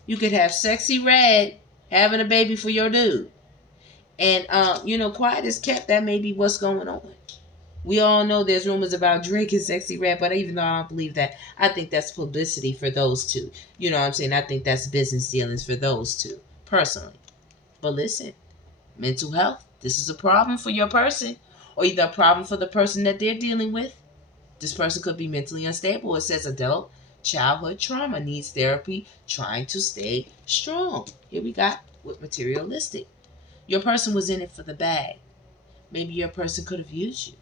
You could have Sexy Red having a baby for your dude. And, quiet as kept, that may be what's going on. We all know there's rumors about Drake and Sexy Red, but even though I don't believe that, I think that's publicity for those two. You know what I'm saying? I think that's business dealings for those two, personally. But listen, mental health, this is a problem for your person. Or either a problem for the person that they're dealing with. This person could be mentally unstable. It says adult childhood trauma needs therapy, trying to stay strong. Here we got with materialistic. Your person was in it for the bag. Maybe your person could have used you.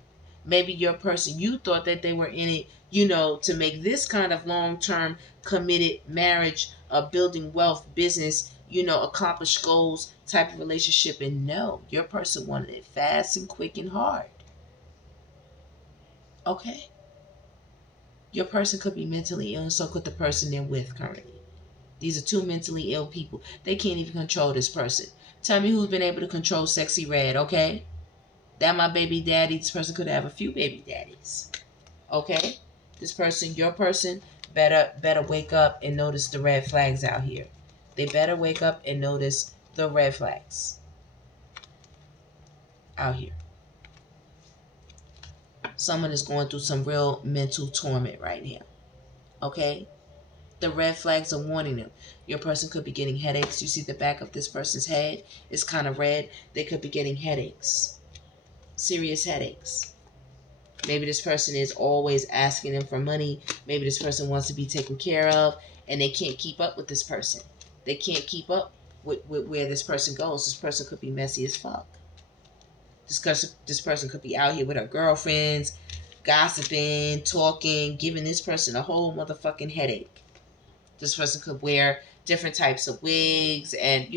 Maybe your person, you thought that they were in it, to make this kind of long-term committed marriage, building wealth, business, accomplish goals type of relationship. And no, your person wanted it fast and quick and hard. Okay? Your person could be mentally ill, and so could the person they're with currently. These are two mentally ill people. They can't even control this person. Tell me who's been able to control Sexy Red, okay? That my baby daddy. This person could have a few baby daddies. Okay? This person, your person, better wake up and notice the red flags out here. They better wake up and notice the red flags out here. Someone is going through some real mental torment right now. Okay? The red flags are warning them. Your person could be getting headaches. You see the back of this person's head is kind of red. They could be getting headaches. Serious headaches. Maybe this person is always asking them for money. Maybe this person wants to be taken care of, and they can't keep up with this person. They can't keep up with where this person goes. This person could be messy as fuck. This person could be out here with her girlfriends, gossiping, talking, giving this person a whole motherfucking headache. This person could wear different types of wigs and,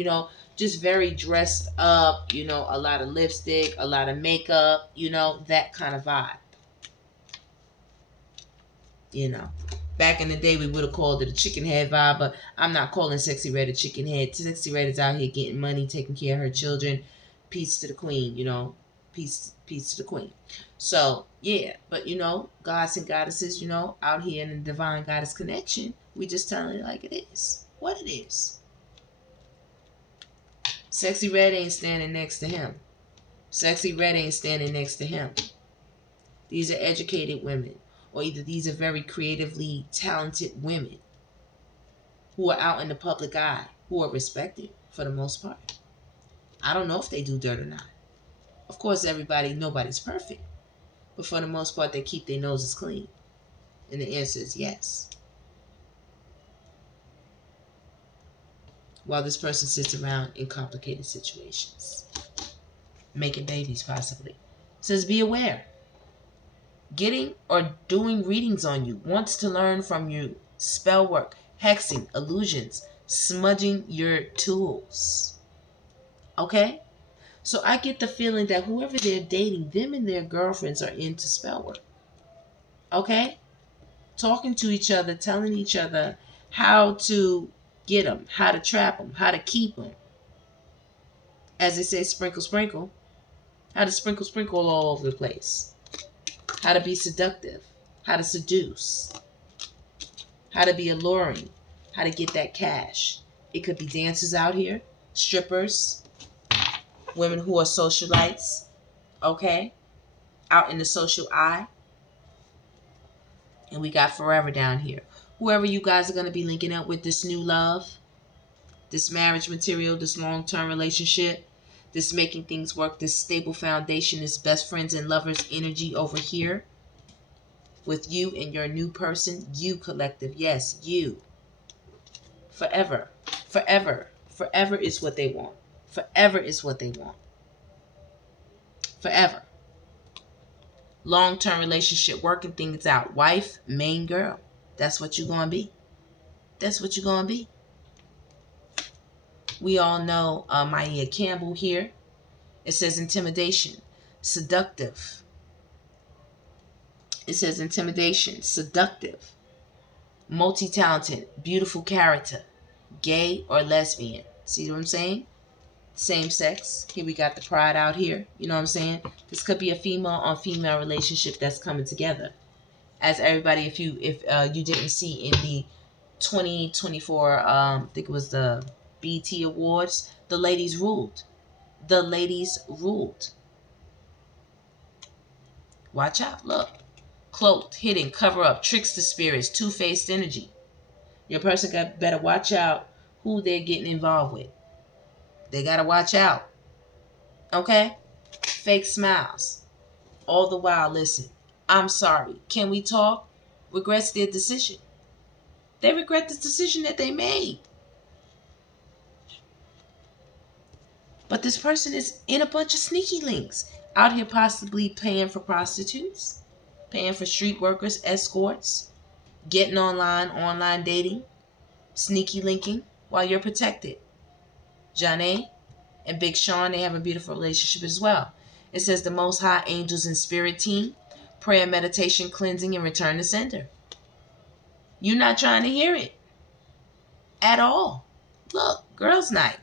just very dressed up, a lot of lipstick, a lot of makeup, that kind of vibe. Back in the day, we would have called it a chicken head vibe, but I'm not calling Sexy Red a chicken head. Sexy Red is out here getting money, taking care of her children. Peace to the queen, Peace to the queen. So, yeah, but, gods and goddesses, out here in the divine goddess connection, we just telling it like it is. What it is. Sexy Red ain't standing next to him. Sexy Red ain't standing next to him. These are educated women. Or either these are very creatively talented women who are out in the public eye, who are respected for the most part. I don't know if they do dirt or not. Of course, nobody's perfect. But for the most part, they keep their noses clean. And the answer is yes. While this person sits around in complicated situations. Making babies, possibly. It says, be aware. Getting or doing readings on you. Wants to learn from you. Spell work. Hexing. Illusions. Smudging your tools. Okay? So I get the feeling that whoever they're dating, them and their girlfriends are into spell work. Okay? Talking to each other, telling each other how to get them, how to trap them, how to keep them. As they say, sprinkle, sprinkle. How to sprinkle, sprinkle all over the place. How to be seductive. How to seduce. How to be alluring. How to get that cash. It could be dancers out here, strippers, women who are socialites, okay? Out in the social eye. And we got forever down here. Whoever you guys are going to be linking up with, this new love, this marriage material, this long-term relationship, this making things work, this stable foundation, this best friends and lovers energy over here with you and your new person, you collective. Yes, you. Forever. Forever. Forever is what they want. Forever is what they want. Forever. Long-term relationship, working things out. Wife, main girl. That's what you're going to be. That's what you're going to be. We all know Maya Campbell here. It says intimidation, seductive. It says intimidation, seductive, multi-talented, beautiful character, gay or lesbian. See what I'm saying? Same sex. Here we got the pride out here. You know what I'm saying? This could be a female on female relationship that's coming together. As everybody, if you didn't see in the 2024, I think it was the BET Awards, the ladies ruled. The ladies ruled. Watch out. Look. Cloaked, hidden, cover up, trickster spirits, two-faced energy. Your person better watch out who they're getting involved with. They got to watch out. Okay? Fake smiles. All the while, listen, I'm sorry. Can we talk? Regrets their decision. They regret the decision that they made. But this person is in a bunch of sneaky links. Out here possibly paying for prostitutes. Paying for street workers, escorts. Getting online dating. Sneaky linking while you're protected. Janae and Big Sean, they have a beautiful relationship as well. It says the Most High Angels and Spirit Team, prayer, meditation, cleansing, and return to sender. You're not trying to hear it at all. Look, girls' night.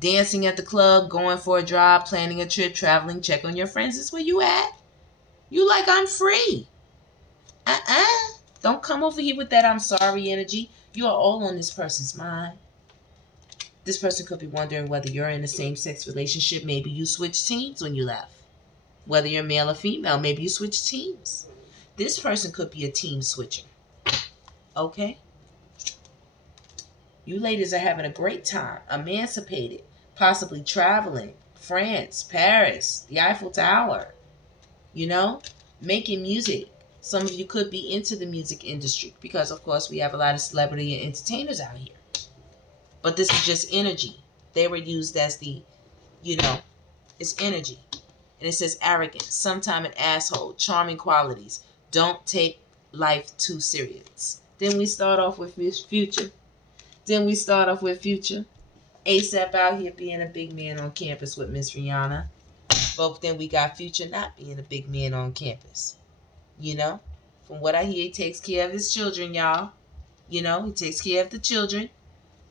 Dancing at the club, going for a drive, planning a trip, traveling, check on your friends. That's where you at. You like, I'm free. Don't come over here with that I'm sorry energy. You are all on this person's mind. This person could be wondering whether you're in a same-sex relationship. Maybe you switched teams when you left. Whether you're male or female, maybe you switched teams. This person could be a team switcher. Okay? You ladies are having a great time, emancipated, possibly traveling, France, Paris, the Eiffel Tower, making music. Some of you could be into the music industry because, of course, we have a lot of celebrity and entertainers out here. But this is just energy. They were used as it's energy. And it says arrogant, sometime an asshole, charming qualities. Don't take life too serious. Then we start off with Future. ASAP out here being a big man on campus with Miss Rihanna. But then we got Future not being a big man on campus. From what I hear, he takes care of his children, y'all. He takes care of the children.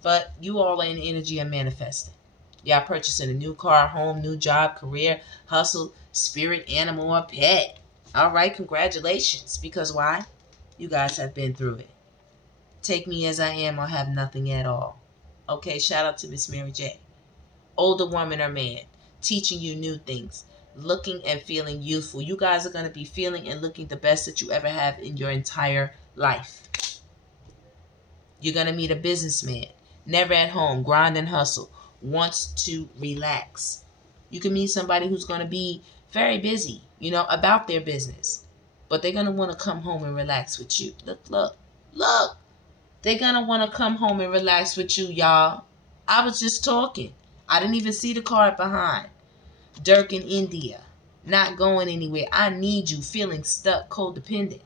But you all are in the energy of manifesting. Y'all purchasing a new car, home, new job, career, hustle, spirit, animal, or pet. All right, congratulations. Because why? You guys have been through it. Take me as I am or have nothing at all. Okay, shout out to Miss Mary J. Older woman or man, teaching you new things, looking and feeling youthful. You guys are going to be feeling and looking the best that you ever have in your entire life. You're going to meet a businessman, never at home, grind and hustle, wants to relax. You can meet somebody who's going to be very busy, about their business. But they're going to want to come home and relax with you. Look. They're going to want to come home and relax with you, y'all. I was just talking. I didn't even see the card behind. Dirk in India. Not going anywhere. I need you. Feeling stuck, codependent.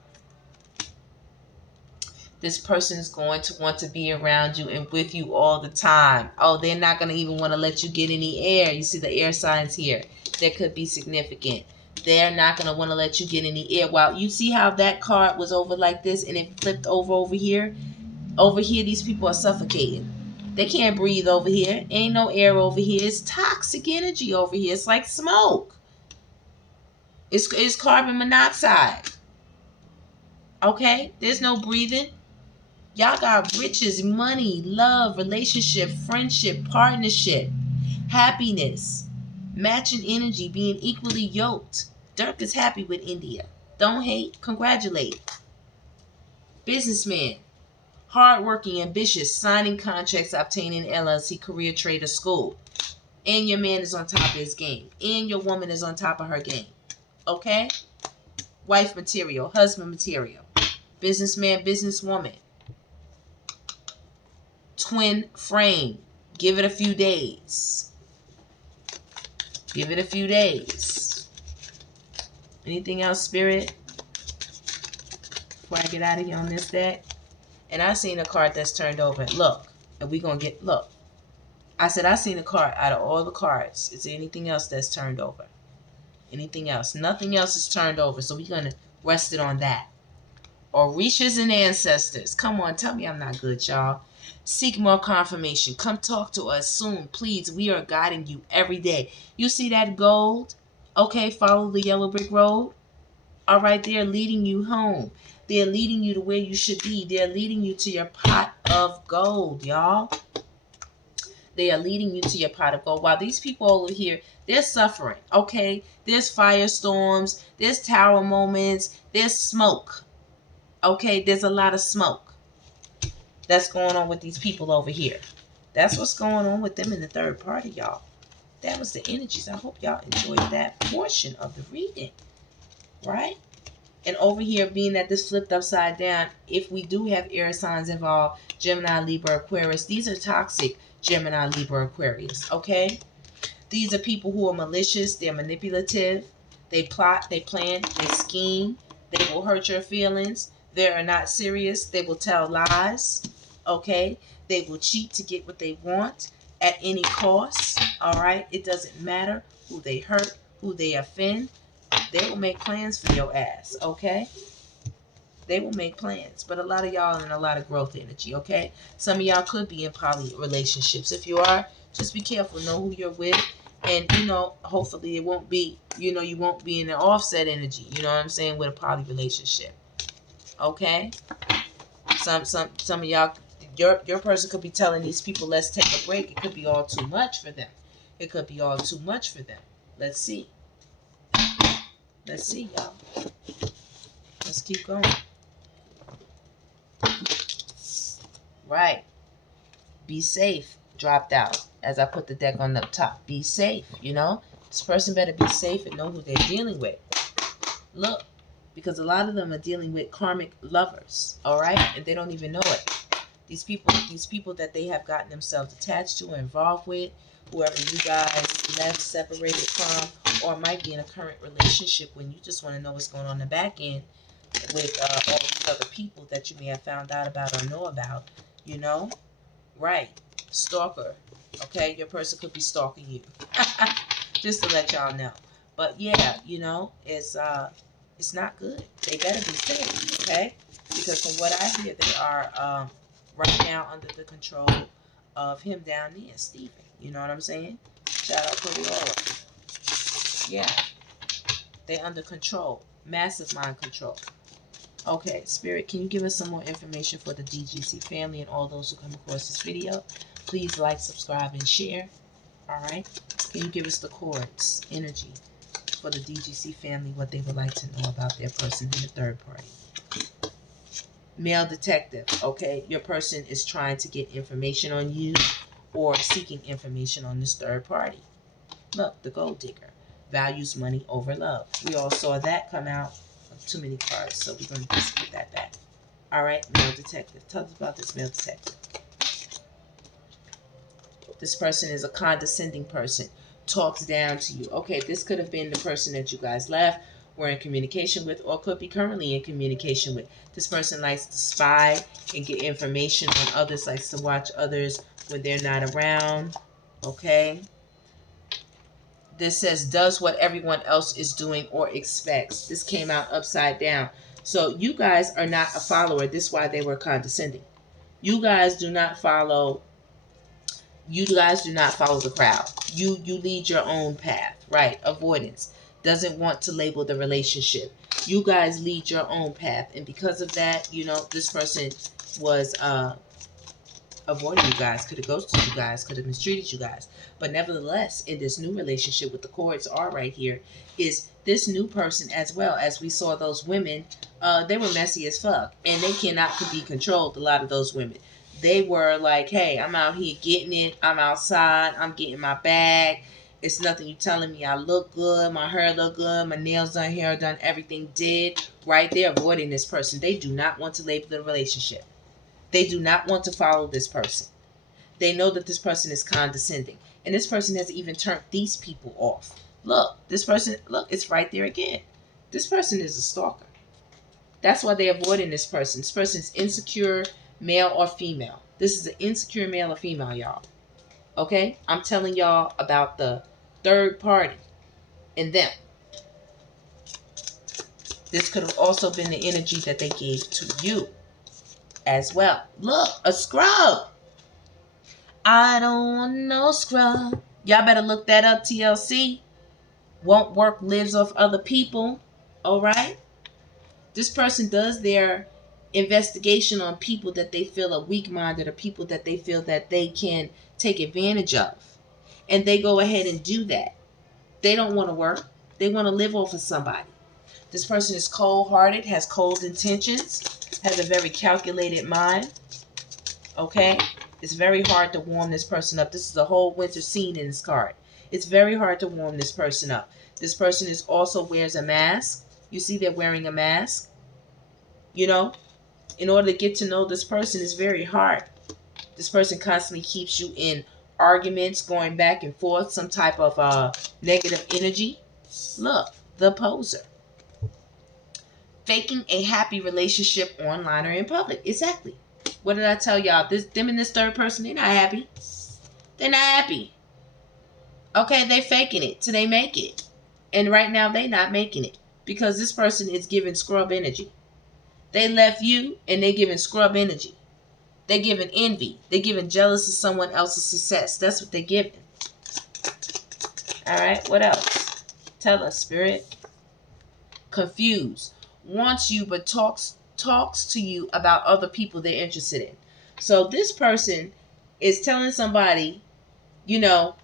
This person is going to want to be around you and with you all the time. Oh, they're not going to even want to let you get any air. You see the air signs here. That could be significant. They're not going to want to let you get any air. Wow, you see how that card was over like this and it flipped over here? Over here, these people are suffocating. They can't breathe over here. Ain't no air over here. It's toxic energy over here. It's like smoke. It's carbon monoxide. Okay? There's no breathing. Y'all got riches, money, love, relationship, friendship, partnership, happiness, matching energy, being equally yoked. Dirk is happy with India. Don't hate, congratulate. Businessman, hardworking, ambitious, signing contracts, obtaining LLC, career, trade, or school. And your man is on top of his game. And your woman is on top of her game. Okay? Wife material, husband material. Businessman, businesswoman. Twin frame. Give it a few days. Give it a few days. Anything else, Spirit? Before I get out of here on this deck. And I seen a card that's turned over. Look. And we going to get... Look. I said I seen a card out of all the cards. Is there anything else that's turned over? Anything else? Nothing else is turned over. So we're going to rest it on that. Orishas and ancestors. Come on. Tell me I'm not good, y'all. Seek more confirmation. Come talk to us soon, please. We are guiding you every day. You see that gold? Okay, follow the yellow brick road. All right, they're leading you home. They're leading you to where you should be. They're leading you to your pot of gold, y'all. They are leading you to your pot of gold. While these people over here, they're suffering, okay? There's firestorms. There's tower moments. There's smoke, okay? There's a lot of smoke that's going on with these people over here. That's what's going on with them in the third party, y'all. That was the energies. I hope y'all enjoyed that portion of the reading, right? And over here, being that this flipped upside down, if we do have air signs involved, Gemini, Libra, Aquarius, these are toxic Gemini, Libra, Aquarius, okay? These are people who are malicious. They're manipulative. They plot, they plan, they scheme. They will hurt your feelings. They are not serious. They will tell lies. Okay, they will cheat to get what they want. at any cost. All right, it doesn't matter who they hurt, who they offend. They will make plans for your ass. Okay, they will make plans. But a lot of y'all in a lot of growth energy. Okay, some of y'all could be in poly relationships. If you are, just be careful. Know who you're with. And, hopefully it won't be, you won't be in an offset energy. You know what I'm saying? With a poly relationship. Okay? Some of y'all, your person could be telling these people, let's take a break. It could be all too much for them. It could be all too much for them. Let's see. Let's see, y'all. Let's keep going. Right. Be safe. Dropped out. As I put the deck on the top. Be safe, This person better be safe and know who they're dealing with. Look. Because a lot of them are dealing with karmic lovers, all right? And they don't even know it. These people that they have gotten themselves attached to or involved with, whoever you guys left, separated from, or might be in a current relationship when you just want to know what's going on in the back end with all these other people that you may have found out about or know about, Right. Stalker, okay? Your person could be stalking you. Just to let y'all know. But yeah, it's not good. They better be safe, okay? Because from what I hear, they are right now under the control of him down there, Stephen. You know what I'm saying? Shout out to the aura. Yeah. They under control. Massive mind control. Okay, Spirit, can you give us some more information for the DGC family and all those who come across this video? Please like, subscribe, and share. All right? Can you give us the cords, energy, for the DGC family, what they would like to know about their person in the third party? Male detective, okay? Your person is trying to get information on you or seeking information on this third party. Look, the gold digger values money over love. We all saw that come out. Too many cards, so we're going to just put that back. All right, male detective. Tell us about this male detective. This person is a condescending person. Talks down to you. Okay, this could have been the person that you guys left, were in communication with, or could be currently in communication with. This person likes to spy and get information on others, likes to watch others when they're not around. Okay. This says, does what everyone else is doing or expects. This came out upside down. So you guys are not a follower. This is why they were condescending. You guys do not follow. You guys do not follow the crowd. You lead your own path, right? Avoidance. Doesn't want to label the relationship. You guys lead your own path. And because of that, this person was avoiding you guys, could have ghosted you guys, could have mistreated you guys. But nevertheless, in this new relationship with the cords are right here, is this new person as well. As we saw those women, they were messy as fuck. And they cannot be controlled, a lot of those women. They were like, hey, I'm out here getting it. I'm outside. I'm getting my bag. It's nothing you telling me I look good. My hair look good. My nails done, hair done, everything did. Right? They're avoiding this person. They do not want to label the relationship. They do not want to follow this person. They know that this person is condescending. And this person has even turned these people off. Look, this person, look, it's right there again. This person is a stalker. That's why they're avoiding this person. This person's insecure, male or female. This is an insecure male or female, y'all. Okay? I'm telling y'all about the third party and them. This could have also been the energy that they gave to you as well. Look, a scrub. I don't want no scrub. Y'all better look that up, TLC. Won't work, lives off other people. All right? This person does their investigation on people that they feel are weak-minded or people that they feel that they can take advantage of. And they go ahead and do that. They don't want to work. They want to live off of somebody. This person is cold-hearted, has cold intentions, has a very calculated mind. Okay? It's very hard to warm this person up. This is a whole winter scene in this card. It's very hard to warm this person up. This person is also wears a mask. You see they're wearing a mask. In order to get to know this person is very hard. This person constantly keeps you in arguments, going back and forth, some type of negative energy. Look, the poser. Faking a happy relationship online or in public. Exactly. What did I tell y'all? Them and this third person, they're not happy. They're not happy. Okay, they faking it till they make it. And right now they not making it. Because this person is giving scrub energy. They left you and they giving scrub energy. They giving envy. They giving jealous of someone else's success. That's what they giving. Alright, what else? Tell us, Spirit. Confused. Wants you but talks to you about other people they're interested in. So this person is telling somebody, you know,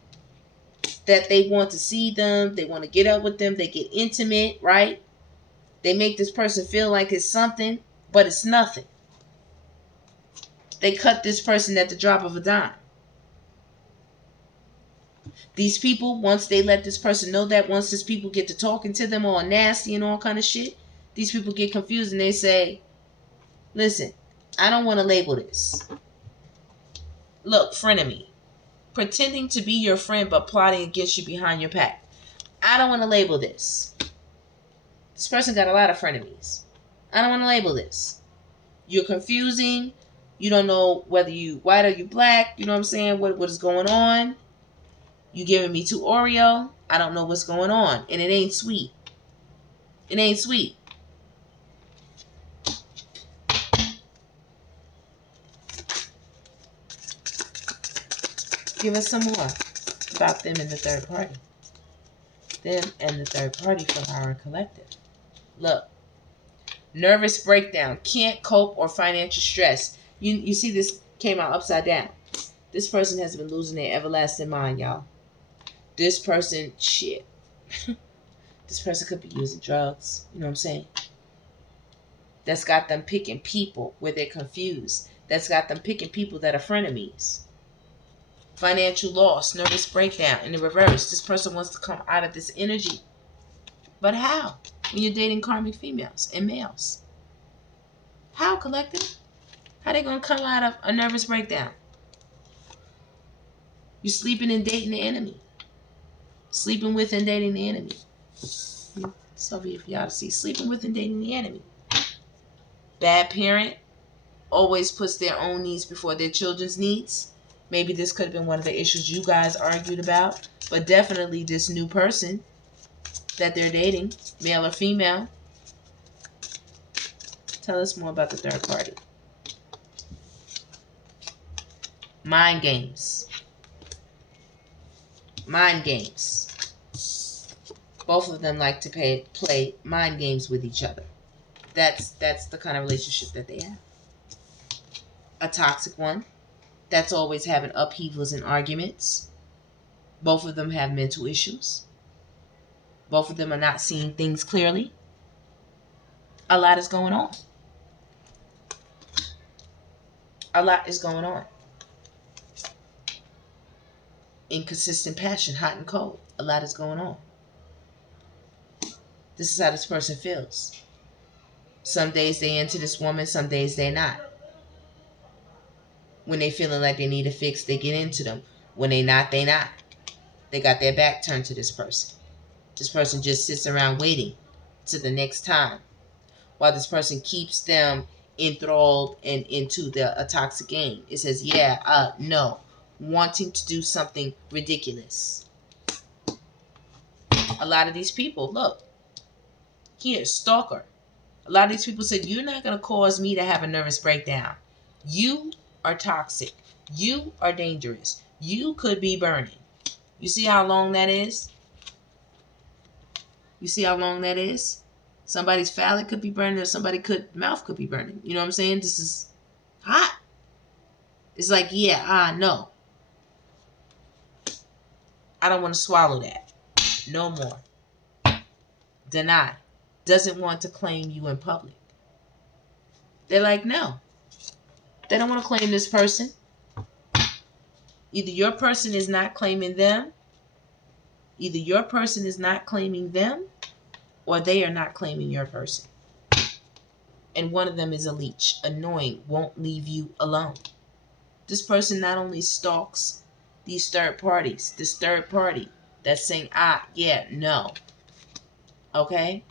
that they want to see them, they want to get up with them, they get intimate, right? They make this person feel like it's something, but it's nothing. They cut this person at the drop of a dime. These people, once they let this person know that, once these people get to talking to them all nasty and all kind of shit, these people get confused and they say, listen, I don't want to label this. Look, frenemy. Pretending to be your friend but plotting against you behind your back. I don't want to label this. This person got a lot of frenemies. I don't want to label this. You're confusing. You don't know whether you white or you black. You know what I'm saying? What is going on? You giving me too Oreo. I don't know what's going on. And it ain't sweet. It ain't sweet. Give us some more about them and the third party. Them and the third party from our collective. Look. Nervous breakdown. Can't cope or financial stress. You see this came out upside down. This person has been losing their everlasting mind, y'all. This person, shit. This person could be using drugs. You know what I'm saying? That's got them picking people where they're confused. That's got them picking people that are frenemies. Financial loss, nervous breakdown. In the reverse, this person wants to come out of this energy. But how? When you're dating karmic females and males. How, collective? How they going to come out of a nervous breakdown? You're sleeping and dating the enemy. Sleeping with and dating the enemy. So for y'all to see. Sleeping with and dating the enemy. Bad parent. Always puts their own needs before their children's needs. Maybe this could have been one of the issues you guys argued about. But definitely this new person that they're dating, male or female. Tell us more about the third party. Mind games. Mind games. Both of them like to play mind games with each other. That's the kind of relationship that they have. A toxic one. That's always having upheavals and arguments. Both of them have mental issues. Both of them are not seeing things clearly. A lot is going on. A lot is going on. Inconsistent passion, hot and cold. A lot is going on. This is how this person feels. Some days they into this woman, some days they're not. When they feeling like they need a fix, they get into them. When they not, they not. They got their back turned to this person. This person just sits around waiting to the next time. While this person keeps them enthralled and into a toxic game. It says, no. Wanting to do something ridiculous. A lot of these people, look. Here, stalker. A lot of these people said, you're not going to cause me to have a nervous breakdown. You are toxic. You are dangerous. You could be burning. You see how long that is? You see how long that is? Somebody's phallic could be burning or mouth could be burning. You know what I'm saying? This is hot. It's like, no. I don't want to swallow that. No more. Deny. Doesn't want to claim you in public. They're like, no. They don't want to claim this person. Either your person is not claiming them. Either your person is not claiming them. Or they are not claiming your person. And one of them is a leech. Annoying. Won't leave you alone. This person not only stalks these third parties. This third party that's saying, no. Okay?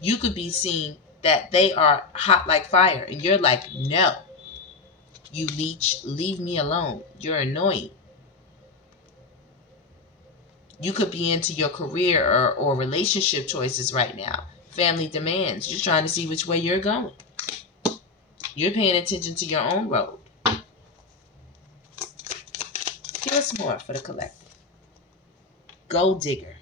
You could be seeing that they are hot like fire. And you're like, no. You leech, leave me alone. You're annoying. You could be into your career or relationship choices right now. Family demands. You're trying to see which way you're going. You're paying attention to your own road. Give us more for the collective. Gold digger.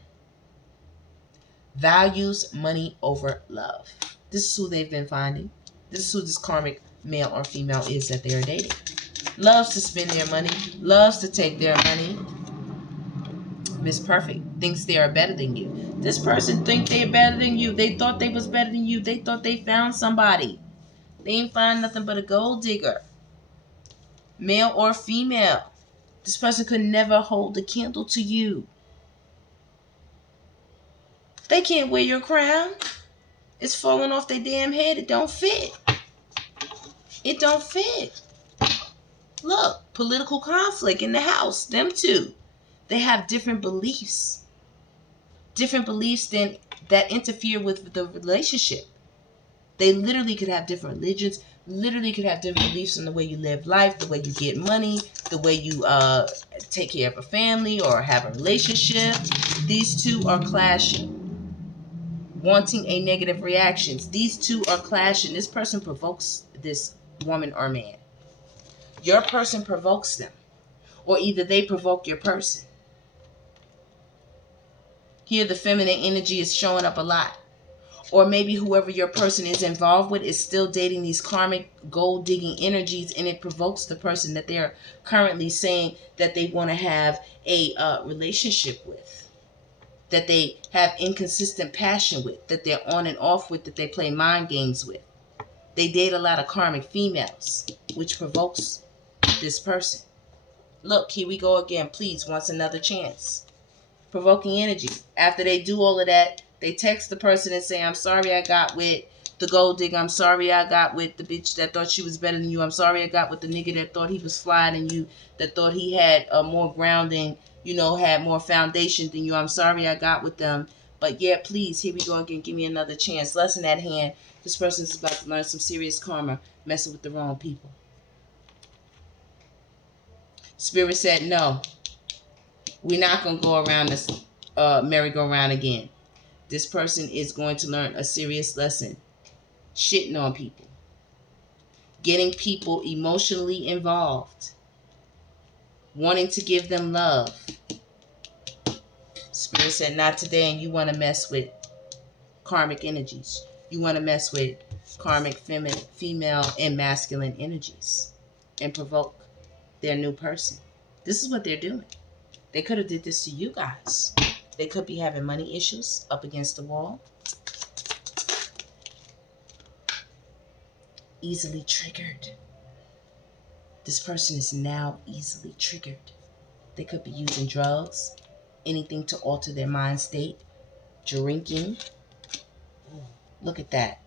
Values money over love. This is who they've been finding. This is who this karmic male or female is that they are dating. Loves to spend their money. Loves to take their money. Miss Perfect thinks they are better than you. This person think they're better than you. They thought they was better than you. They thought they found somebody. They ain't find nothing but a gold digger. Male or female. This person could never hold a candle to you. They can't wear your crown. It's falling off their damn head. It don't fit. It don't fit. Look, political conflict in the house. Them two. They have different beliefs. Different beliefs than that interfere with the relationship. They literally could have different religions, literally could have different beliefs in the way you live life, the way you get money, the way you take care of a family or have a relationship. These two are clashing. Wanting a negative reactions. These two are clashing. This person provokes this woman or man. Your person provokes them. Or either they provoke your person. Here the feminine energy is showing up a lot. Or maybe whoever your person is involved with is still dating these karmic gold digging energies, and it provokes the person that they're currently saying that they want to have a relationship with, that they have inconsistent passion with, that they're on and off with, that they play mind games with. They date a lot of karmic females, which provokes this person. Look, here we go again. Please, wants another chance. Provoking energy. After they do all of that, they text the person and say, I'm sorry I got with the gold digger. I'm sorry I got with the bitch that thought she was better than you. I'm sorry I got with the nigga that thought he was fly than you, that thought he had more grounding, had more foundation than you. I'm sorry I got with them. But yeah, please, here we go again. Give me another chance. Lesson at hand. This person is about to learn some serious karma, messing with the wrong people. Spirit said, no, we're not going to go around this merry-go-round again. This person is going to learn a serious lesson. Shitting on people. Getting people emotionally involved. Wanting to give them love. Spirit said, not today, and you want to mess with karmic energies. You want to mess with karmic female and masculine energies and provoke their new person. This is what they're doing. They could have did this to you guys. They could be having money issues up against the wall. Easily triggered. This person is now easily triggered. They could be using drugs, anything to alter their mind state, drinking. Look at that.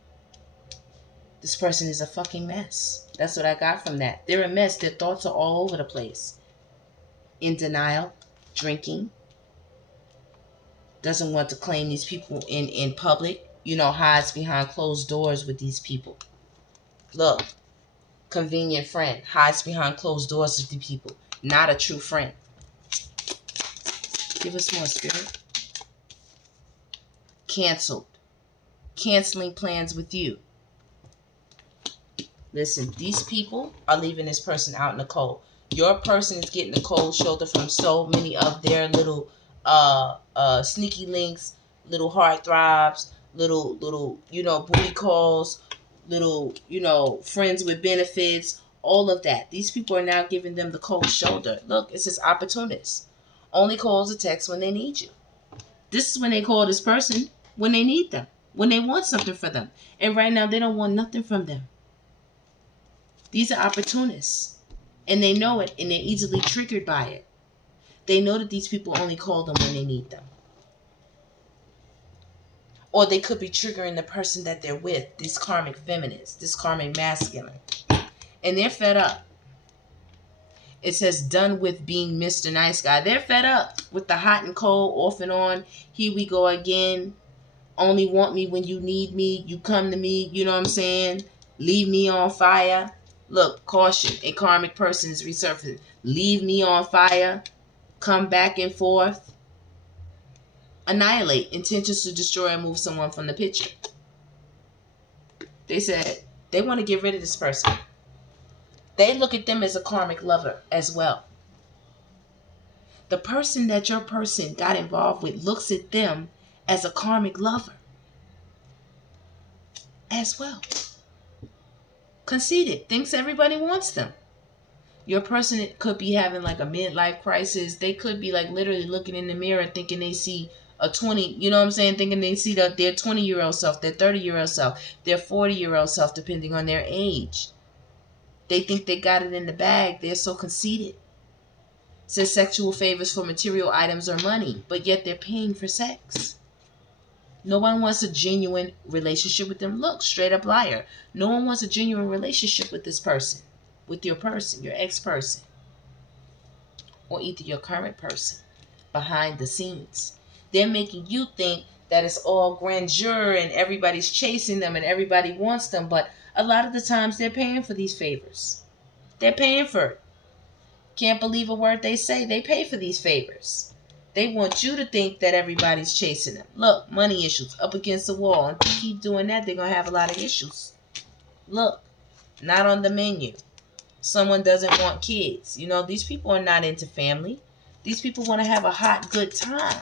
This person is a fucking mess. That's what I got from that. They're a mess. Their thoughts are all over the place. In denial, drinking. Doesn't want to claim these people in public. Hides behind closed doors with these people. Look. Convenient friend. Hides behind closed doors with the people. Not a true friend. Give us more, Spirit. Canceled. Canceling plans with you. Listen, these people are leaving this person out in the cold. Your person is getting the cold shoulder from so many of their little sneaky links, little heart throbs, little booty calls, little friends with benefits, all of that. These people are now giving them the cold shoulder. Look, it says opportunists. Only calls or texts when they need you. This is when they call this person when they need them, when they want something for them. And right now they don't want nothing from them. These are opportunists. And they know it, and they're easily triggered by it. They know that these people only call them when they need them. Or they could be triggering the person that they're with, these karmic feminists, this karmic masculine. And they're fed up. It says, done with being Mr. Nice Guy. They're fed up with the hot and cold, off and on. Here we go again. Only want me when you need me. You come to me, you know what I'm saying? Leave me on fire. Look, caution. A karmic person is resurfacing. Leave me on fire. Come back and forth. annihilate, intentions to destroy and move someone from the picture. They said they want to get rid of this person. They look at them as a karmic lover as well. The person that your person got involved with looks at them as a karmic lover as well. Conceited, thinks everybody wants them. Your person could be having like a midlife crisis. They could be like literally looking in the mirror thinking they see a 20, you know what I'm saying? Thinking they see their 20-year-old self, their 30-year-old self, their 40-year-old self, depending on their age. They think they got it in the bag. They're so conceited. Says sexual favors for material items or money, but yet they're paying for sex. No one wants a genuine relationship with them. Look, straight up liar. No one wants a genuine relationship with this person, with your person, your ex-person, or either your current person behind the scenes. They're making you think that it's all grandeur and everybody's chasing them and everybody wants them, but a lot of the times they're paying for these favors. They're paying for it. Can't believe a word they say. They pay for these favors. They want you to think that everybody's chasing them. Look, money issues, up against the wall. And if you keep doing that, they're going to have a lot of issues. Look, not on the menu. Someone doesn't want kids. You know, these people are not into family. These people want to have a hot, good time.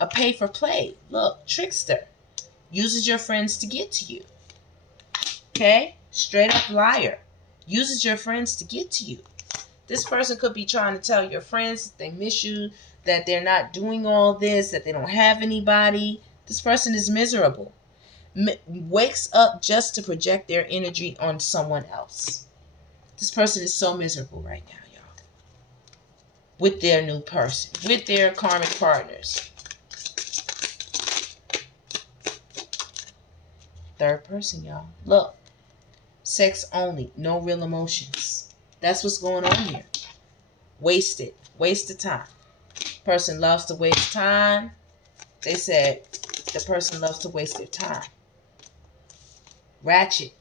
A pay for play. Look, trickster. Uses your friends to get to you. Okay? Straight up liar. Uses your friends to get to you. This person could be trying to tell your friends that they miss you, that they're not doing all this, that they don't have anybody. This person is miserable. Wakes up just to project their energy on someone else. This person is so miserable right now, y'all. With their new person, with their karmic partners. Third person, y'all. Look. Sex only. No real emotions. That's what's going on here. Wasted. Waste of time. Person loves to waste time. They said the person loves to waste their time. Ratchet.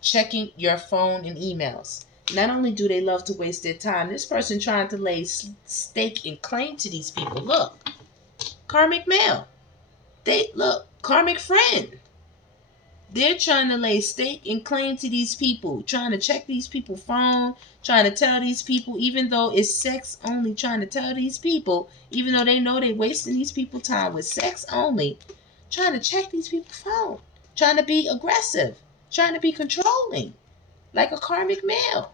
Checking your phone and emails. Not only do they love to waste their time, this person trying to lay stake and claim to these people. Look. Karmic male. Look. Karmic friend. They're trying to lay stake and claim to these people, trying to check these people's phone, trying to tell these people, even though it's sex only, trying to tell these people, even though they know they're wasting these people's time with sex only, trying to check these people's phone, trying to be aggressive, trying to be controlling, like a karmic male.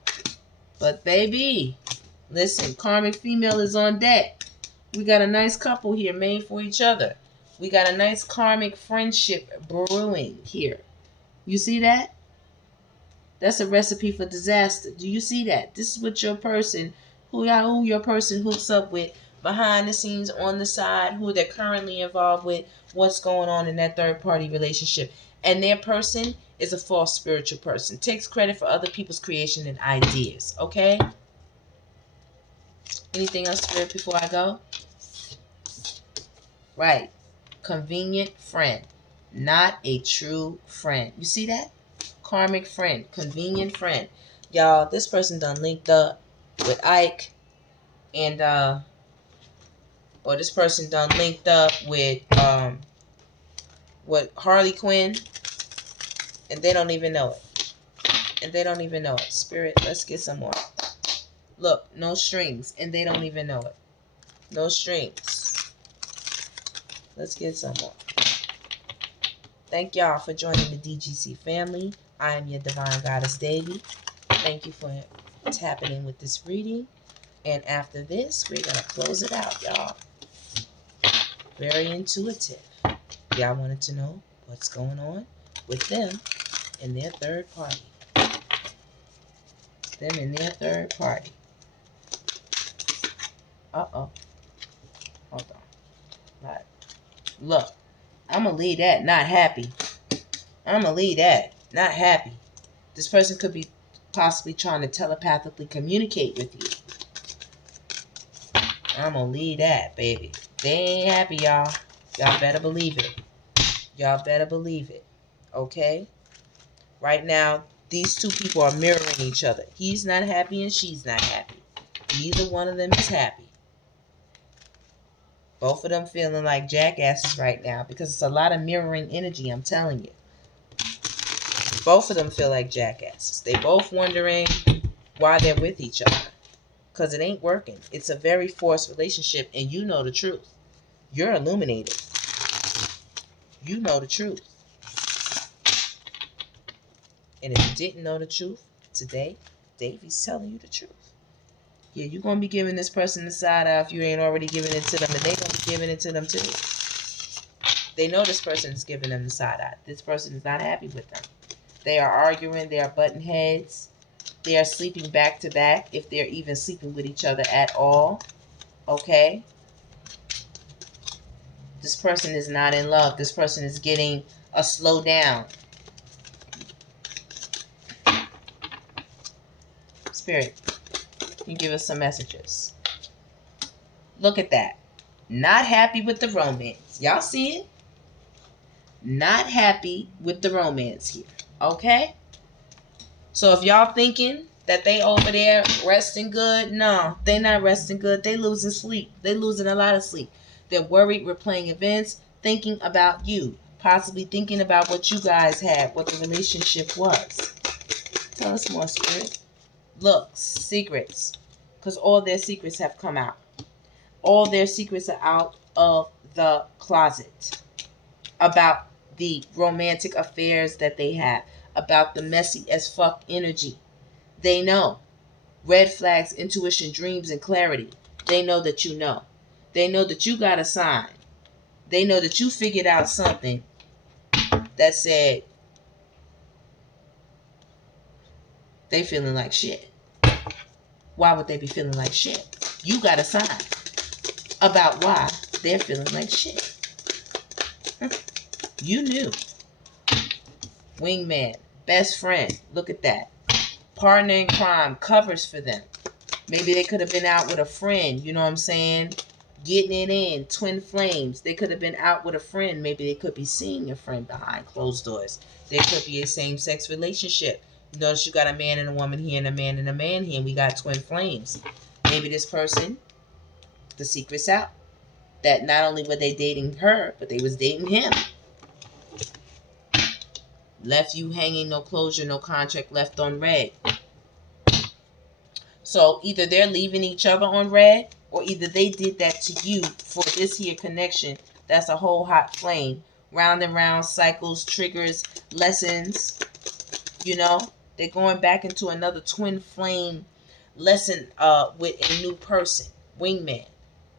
But baby, listen, karmic female is on deck. We got a nice couple here made for each other. We got a nice karmic friendship brewing here. You see that? That's a recipe for disaster. Do you see that? This is what your person, who your person hooks up with behind the scenes, on the side, who they're currently involved with, what's going on in that third party relationship. And their person is a false spiritual person. Takes credit for other people's creation and ideas. Okay? Anything else, Spirit, before I go? Right. Convenient friend. Not a true friend. You see that? Karmic friend. Convenient friend. Y'all, this person done linked up with Ike. And, or this person done linked up with, Harley Quinn. And they don't even know it. And they don't even know it. Spirit, let's get some more. Look, no strings. And they don't even know it. No strings. Let's get some more. Thank y'all for joining the DGC family. I am your Divine Goddess, DEVI. Thank you for tapping in with this reading. And after this, we're going to close it out, y'all. Very intuitive. Y'all wanted to know what's going on with them and their third party. Them and their third party. Uh-oh. Hold on. Right. Look. I'm going to leave that not happy. I'm going to leave that not happy. This person could be possibly trying to telepathically communicate with you. I'm going to leave that, baby. They ain't happy, y'all. Y'all better believe it. Y'all better believe it. Okay? Right now, these two people are mirroring each other. He's not happy and she's not happy. Neither one of them is happy. Both of them feeling like jackasses right now because it's a lot of mirroring energy, I'm telling you. Both of them feel like jackasses. They both wondering why they're with each other. Because it ain't working. It's a very forced relationship, and you know the truth. You're illuminated. You know the truth. And if you didn't know the truth, today, Davey's telling you the truth. Yeah, you're going to be giving this person the side eye if you ain't already giving it to them, and they're going to be giving it to them too. They know this person is giving them the side eye. This person is not happy with them. They are arguing. They are butting heads. They are sleeping back to back, if they're even sleeping with each other at all. Okay? This person is not in love. This person is getting a slow down. Spirit, you give us some messages. Look at that. Not happy with the romance. Y'all see it? Not happy with the romance here. Okay? So if y'all thinking that they over there resting good, no, they not resting good. They losing sleep. They losing a lot of sleep. They're worried, replaying events, thinking about you, possibly thinking about what you guys had, what the relationship was. Tell us more, Spirit. Look, secrets, because all their secrets have come out. All their secrets are out of the closet about the romantic affairs that they have, about the messy as fuck energy. They know. Red flags, intuition, dreams, and clarity. They know that you know. They know that you got a sign. They know that you figured out something that said they feeling like shit. Why would they be feeling like shit? You got a sign about why they're feeling like shit. You knew. Wingman, best friend, look at that. Partner in crime, covers for them. Maybe they could have been out with a friend, you know what I'm saying? Getting it in, twin flames. They could have been out with a friend. Maybe they could be seeing a friend behind closed doors. There could be a same-sex relationship. You notice you got a man and a woman here and a man and a man here, and we got twin flames. Maybe this person, the secret's out. That not only were they dating her, but they was dating him. Left you hanging, no closure, no contract, left on red. So either they're leaving each other on red, or either they did that to you for this here connection. That's a whole hot flame. Round and round cycles, triggers, lessons. You know, they're going back into another twin flame lesson with a new person. Wingman.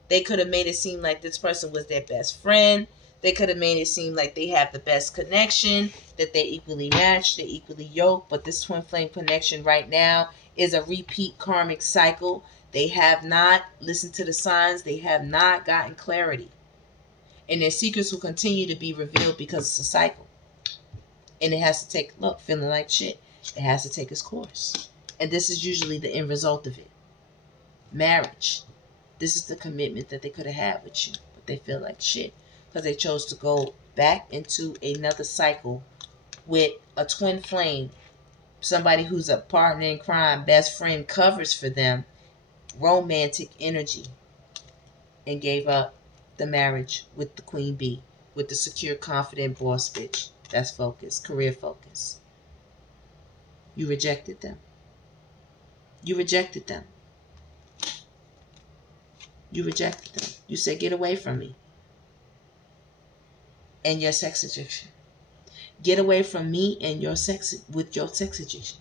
They could have made it seem like this person was their best friend. They could have made it seem like they have the best connection, that they're equally matched, they're equally yoked. But this twin flame connection right now is a repeat karmic cycle. They have not listened to the signs. They have not gotten clarity. And their secrets will continue to be revealed because it's a cycle. And it has to take, look, feeling like shit. It has to take its course. And this is usually the end result of it. Marriage. This is the commitment that they could have had with you. But they feel like shit. Because they chose to go back into another cycle with a twin flame. Somebody who's a partner in crime, best friend, covers for them. Romantic energy. And gave up the marriage with the queen bee. With the secure, confident boss bitch. That's focus. Career focus. You rejected them. You rejected them. You rejected them. You said, get away from me. And your sex addiction. Get away from me and your sex with your sex addiction.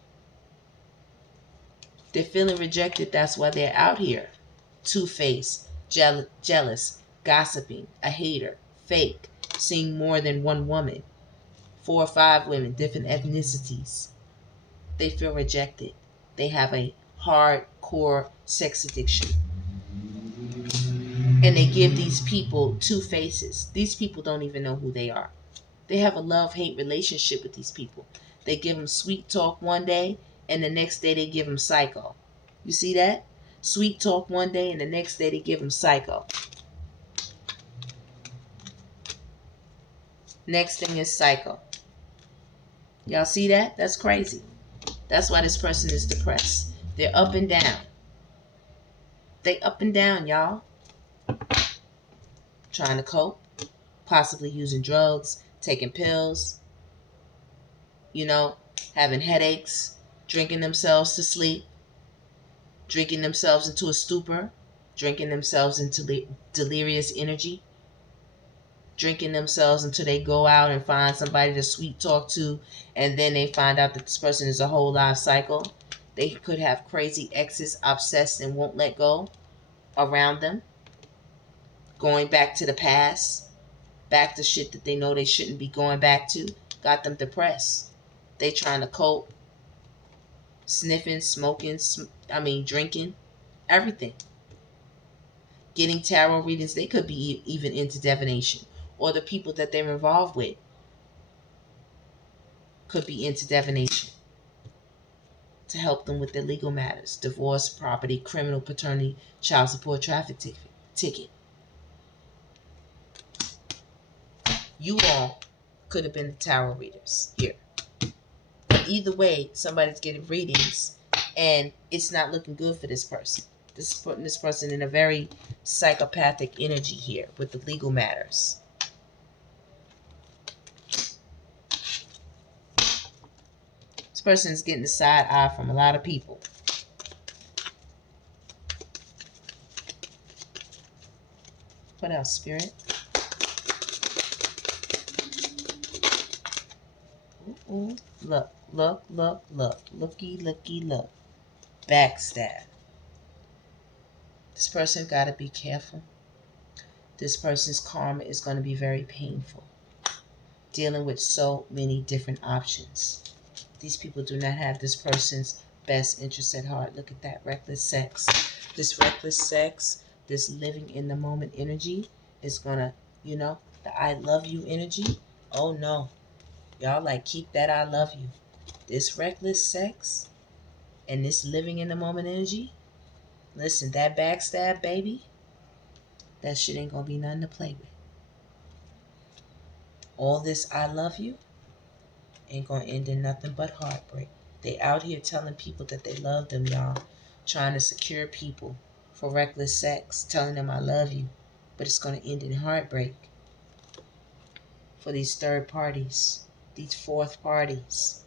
They're feeling rejected. That's why they're out here. Two-faced, jealous, gossiping, a hater, fake, seeing more than one woman, 4 or 5 women, different ethnicities. They feel rejected. They have a hardcore sex addiction. And they give these people 2 faces. These people don't even know who they are. They have a love-hate relationship with these people. They give them sweet talk one day, and the next day they give them psycho. You see that? Sweet talk one day, and the next day they give them psycho. Next thing is psycho. Y'all see that? That's crazy. That's why this person is depressed. They're up and down. They up and down, y'all. trying to cope, possibly using drugs, taking pills, having headaches, drinking themselves to sleep, drinking themselves into a stupor, drinking themselves into delirious energy, drinking themselves until they go out and find somebody to sweet talk to, and then they find out that this person is a whole life cycle. They could have crazy exes obsessed and won't let go around them, going back to the past, back to shit that they know they shouldn't be going back to, got them depressed. They trying to cope, sniffing, smoking, drinking, everything. Getting tarot readings, they could be even into divination, or the people that they're involved with could be into divination to help them with their legal matters, divorce, property, criminal, paternity, child support, traffic ticket. You all could have been the tarot readers here. But either way, somebody's getting readings, and it's not looking good for this person. This is putting this person in a very psychopathic energy here with the legal matters. This person is getting the side eye from a lot of people. What else, Spirit? Ooh, look, look, look, look. Looky, looky, look. Backstab. This person got to be careful. This person's karma is going to be very painful. Dealing with so many different options. These people do not have this person's best interest at heart. Look at that reckless sex. This reckless sex, this living in the moment energy is going to, the I love you energy. Oh no. Y'all keep that I love you. This reckless sex and this living in the moment energy. Listen, that backstab, baby, that shit ain't going to be nothing to play with. All this I love you ain't going to end in nothing but heartbreak. They out here telling people that they love them, y'all. Trying to secure people for reckless sex. Telling them I love you. But it's going to end in heartbreak. For these third parties. These fourth parties.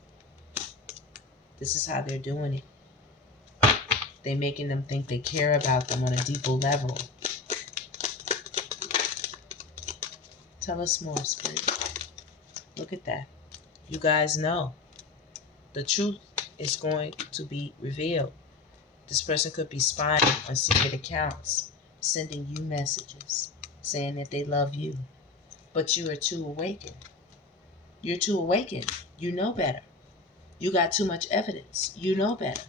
This is how they're doing it. They're making them think they care about them on a deeper level. Tell us more, Spirit. Look at that. You guys know. The truth is going to be revealed. This person could be spying on secret accounts, sending you messages, saying that they love you. But you are too awakened. You're too awakened. You know better. You got too much evidence. You know better.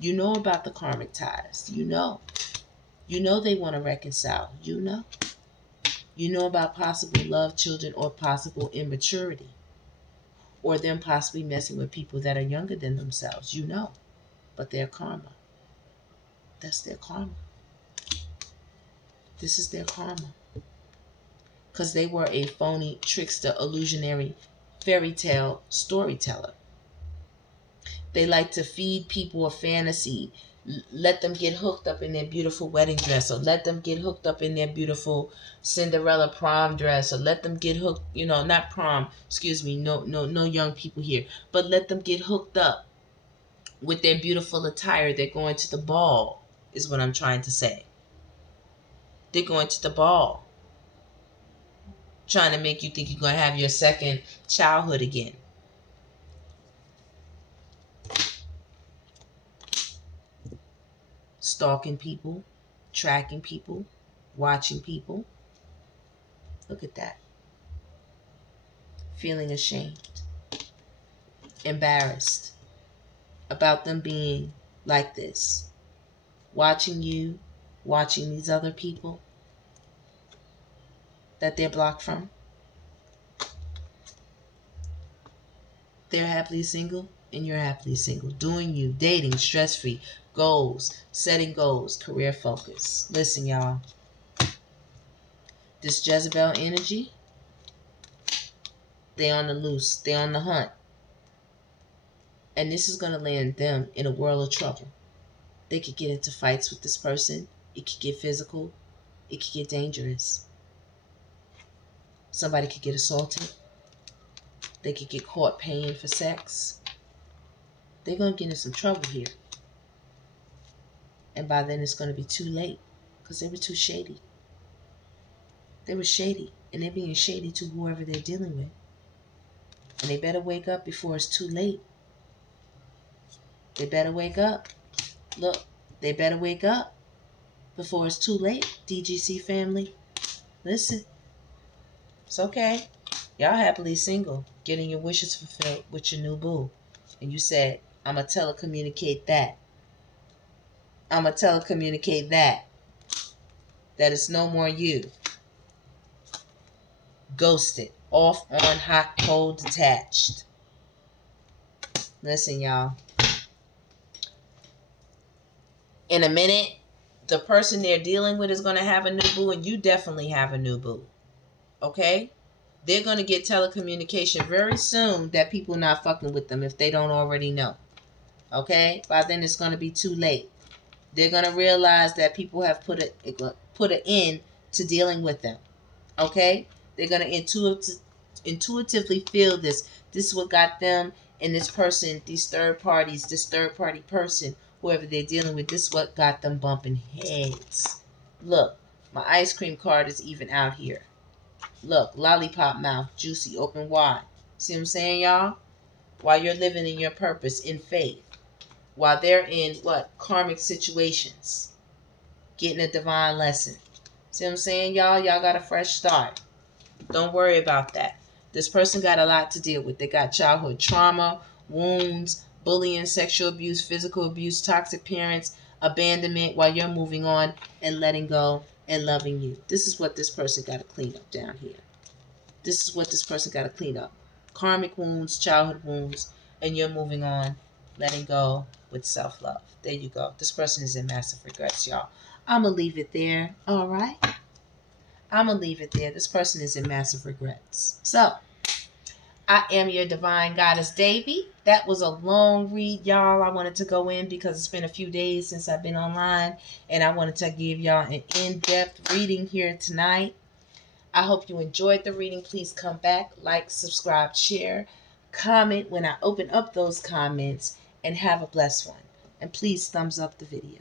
You know about the karmic ties. You know. You know they want to reconcile. You know. You know about possible love, children, or possible immaturity. Or them possibly messing with people that are younger than themselves. You know. But their karma. That's their karma. This is their karma. Because they were a phony, trickster, illusionary, fairy tale storyteller. They like to feed people a fantasy. Let them get hooked up in their beautiful wedding dress, or let them get hooked up in their beautiful Cinderella prom dress, or let them get hooked, not prom, excuse me, no young people here, but let them get hooked up with their beautiful attire. They're going to the ball, is what I'm trying to say. They're going to the ball. Trying to make you think you're going to have your second childhood again. Stalking people, tracking people, watching people. Look at that. Feeling ashamed, embarrassed about them being like this. Watching you, watching these other people that they're blocked from. They're happily single and you're happily single. Doing you, dating, stress-free, goals, setting goals, career focus. Listen, y'all. This Jezebel energy, they on the loose. They on the hunt. And this is going to land them in a world of trouble. They could get into fights with this person. It could get physical. it could get dangerous. Somebody could get assaulted. They could get caught paying for sex. They're going to get in some trouble here. And by then it's going to be too late because they were too shady. They were shady, and they're being shady to whoever they're dealing with. And they better wake up before it's too late. They better wake up. Look, they better wake up before it's too late, DGC family. Listen, it's okay. Y'all happily single, getting your wishes fulfilled with your new boo. And you said, I'm going to telecommunicate that. I'm going to telecommunicate that. That it's no more you. Ghosted. Off, on, hot, cold, detached. Listen, y'all. In a minute, the person they're dealing with is going to have a new boo, and you definitely have a new boo. Okay? They're going to get telecommunication very soon that people not fucking with them if they don't already know. Okay? By then it's going to be too late. They're going to realize that people have put an end to dealing with them. Okay? They're going to intuitively feel this. This is what got them and this person, these third parties, this third party person, whoever they're dealing with, this is what got them bumping heads. Look, my ice cream card is even out here. Look, lollipop mouth, juicy, open wide. See what I'm saying, y'all? While you're living in your purpose, in faith. While they're in, what? Karmic situations. Getting a divine lesson. See what I'm saying, y'all? Y'all got a fresh start. Don't worry about that. This person got a lot to deal with. They got childhood trauma, wounds, bullying, sexual abuse, physical abuse, toxic parents, abandonment while you're moving on and letting go and loving you. This is what this person got to clean up down here. This is what this person got to clean up. Karmic wounds, childhood wounds, and you're moving on, letting go with self-love. There you go. This person is in massive regrets, y'all. I'm going to leave it there. All right. I'm going to leave it there. This person is in massive regrets. So, I am your divine goddess, DEVI. That was a long read, y'all. I wanted to go in because it's been a few days since I've been online, and I wanted to give y'all an in-depth reading here tonight. I hope you enjoyed the reading. Please come back, like, subscribe, share, comment when I open up those comments, and have a blessed one. And please thumbs up the video.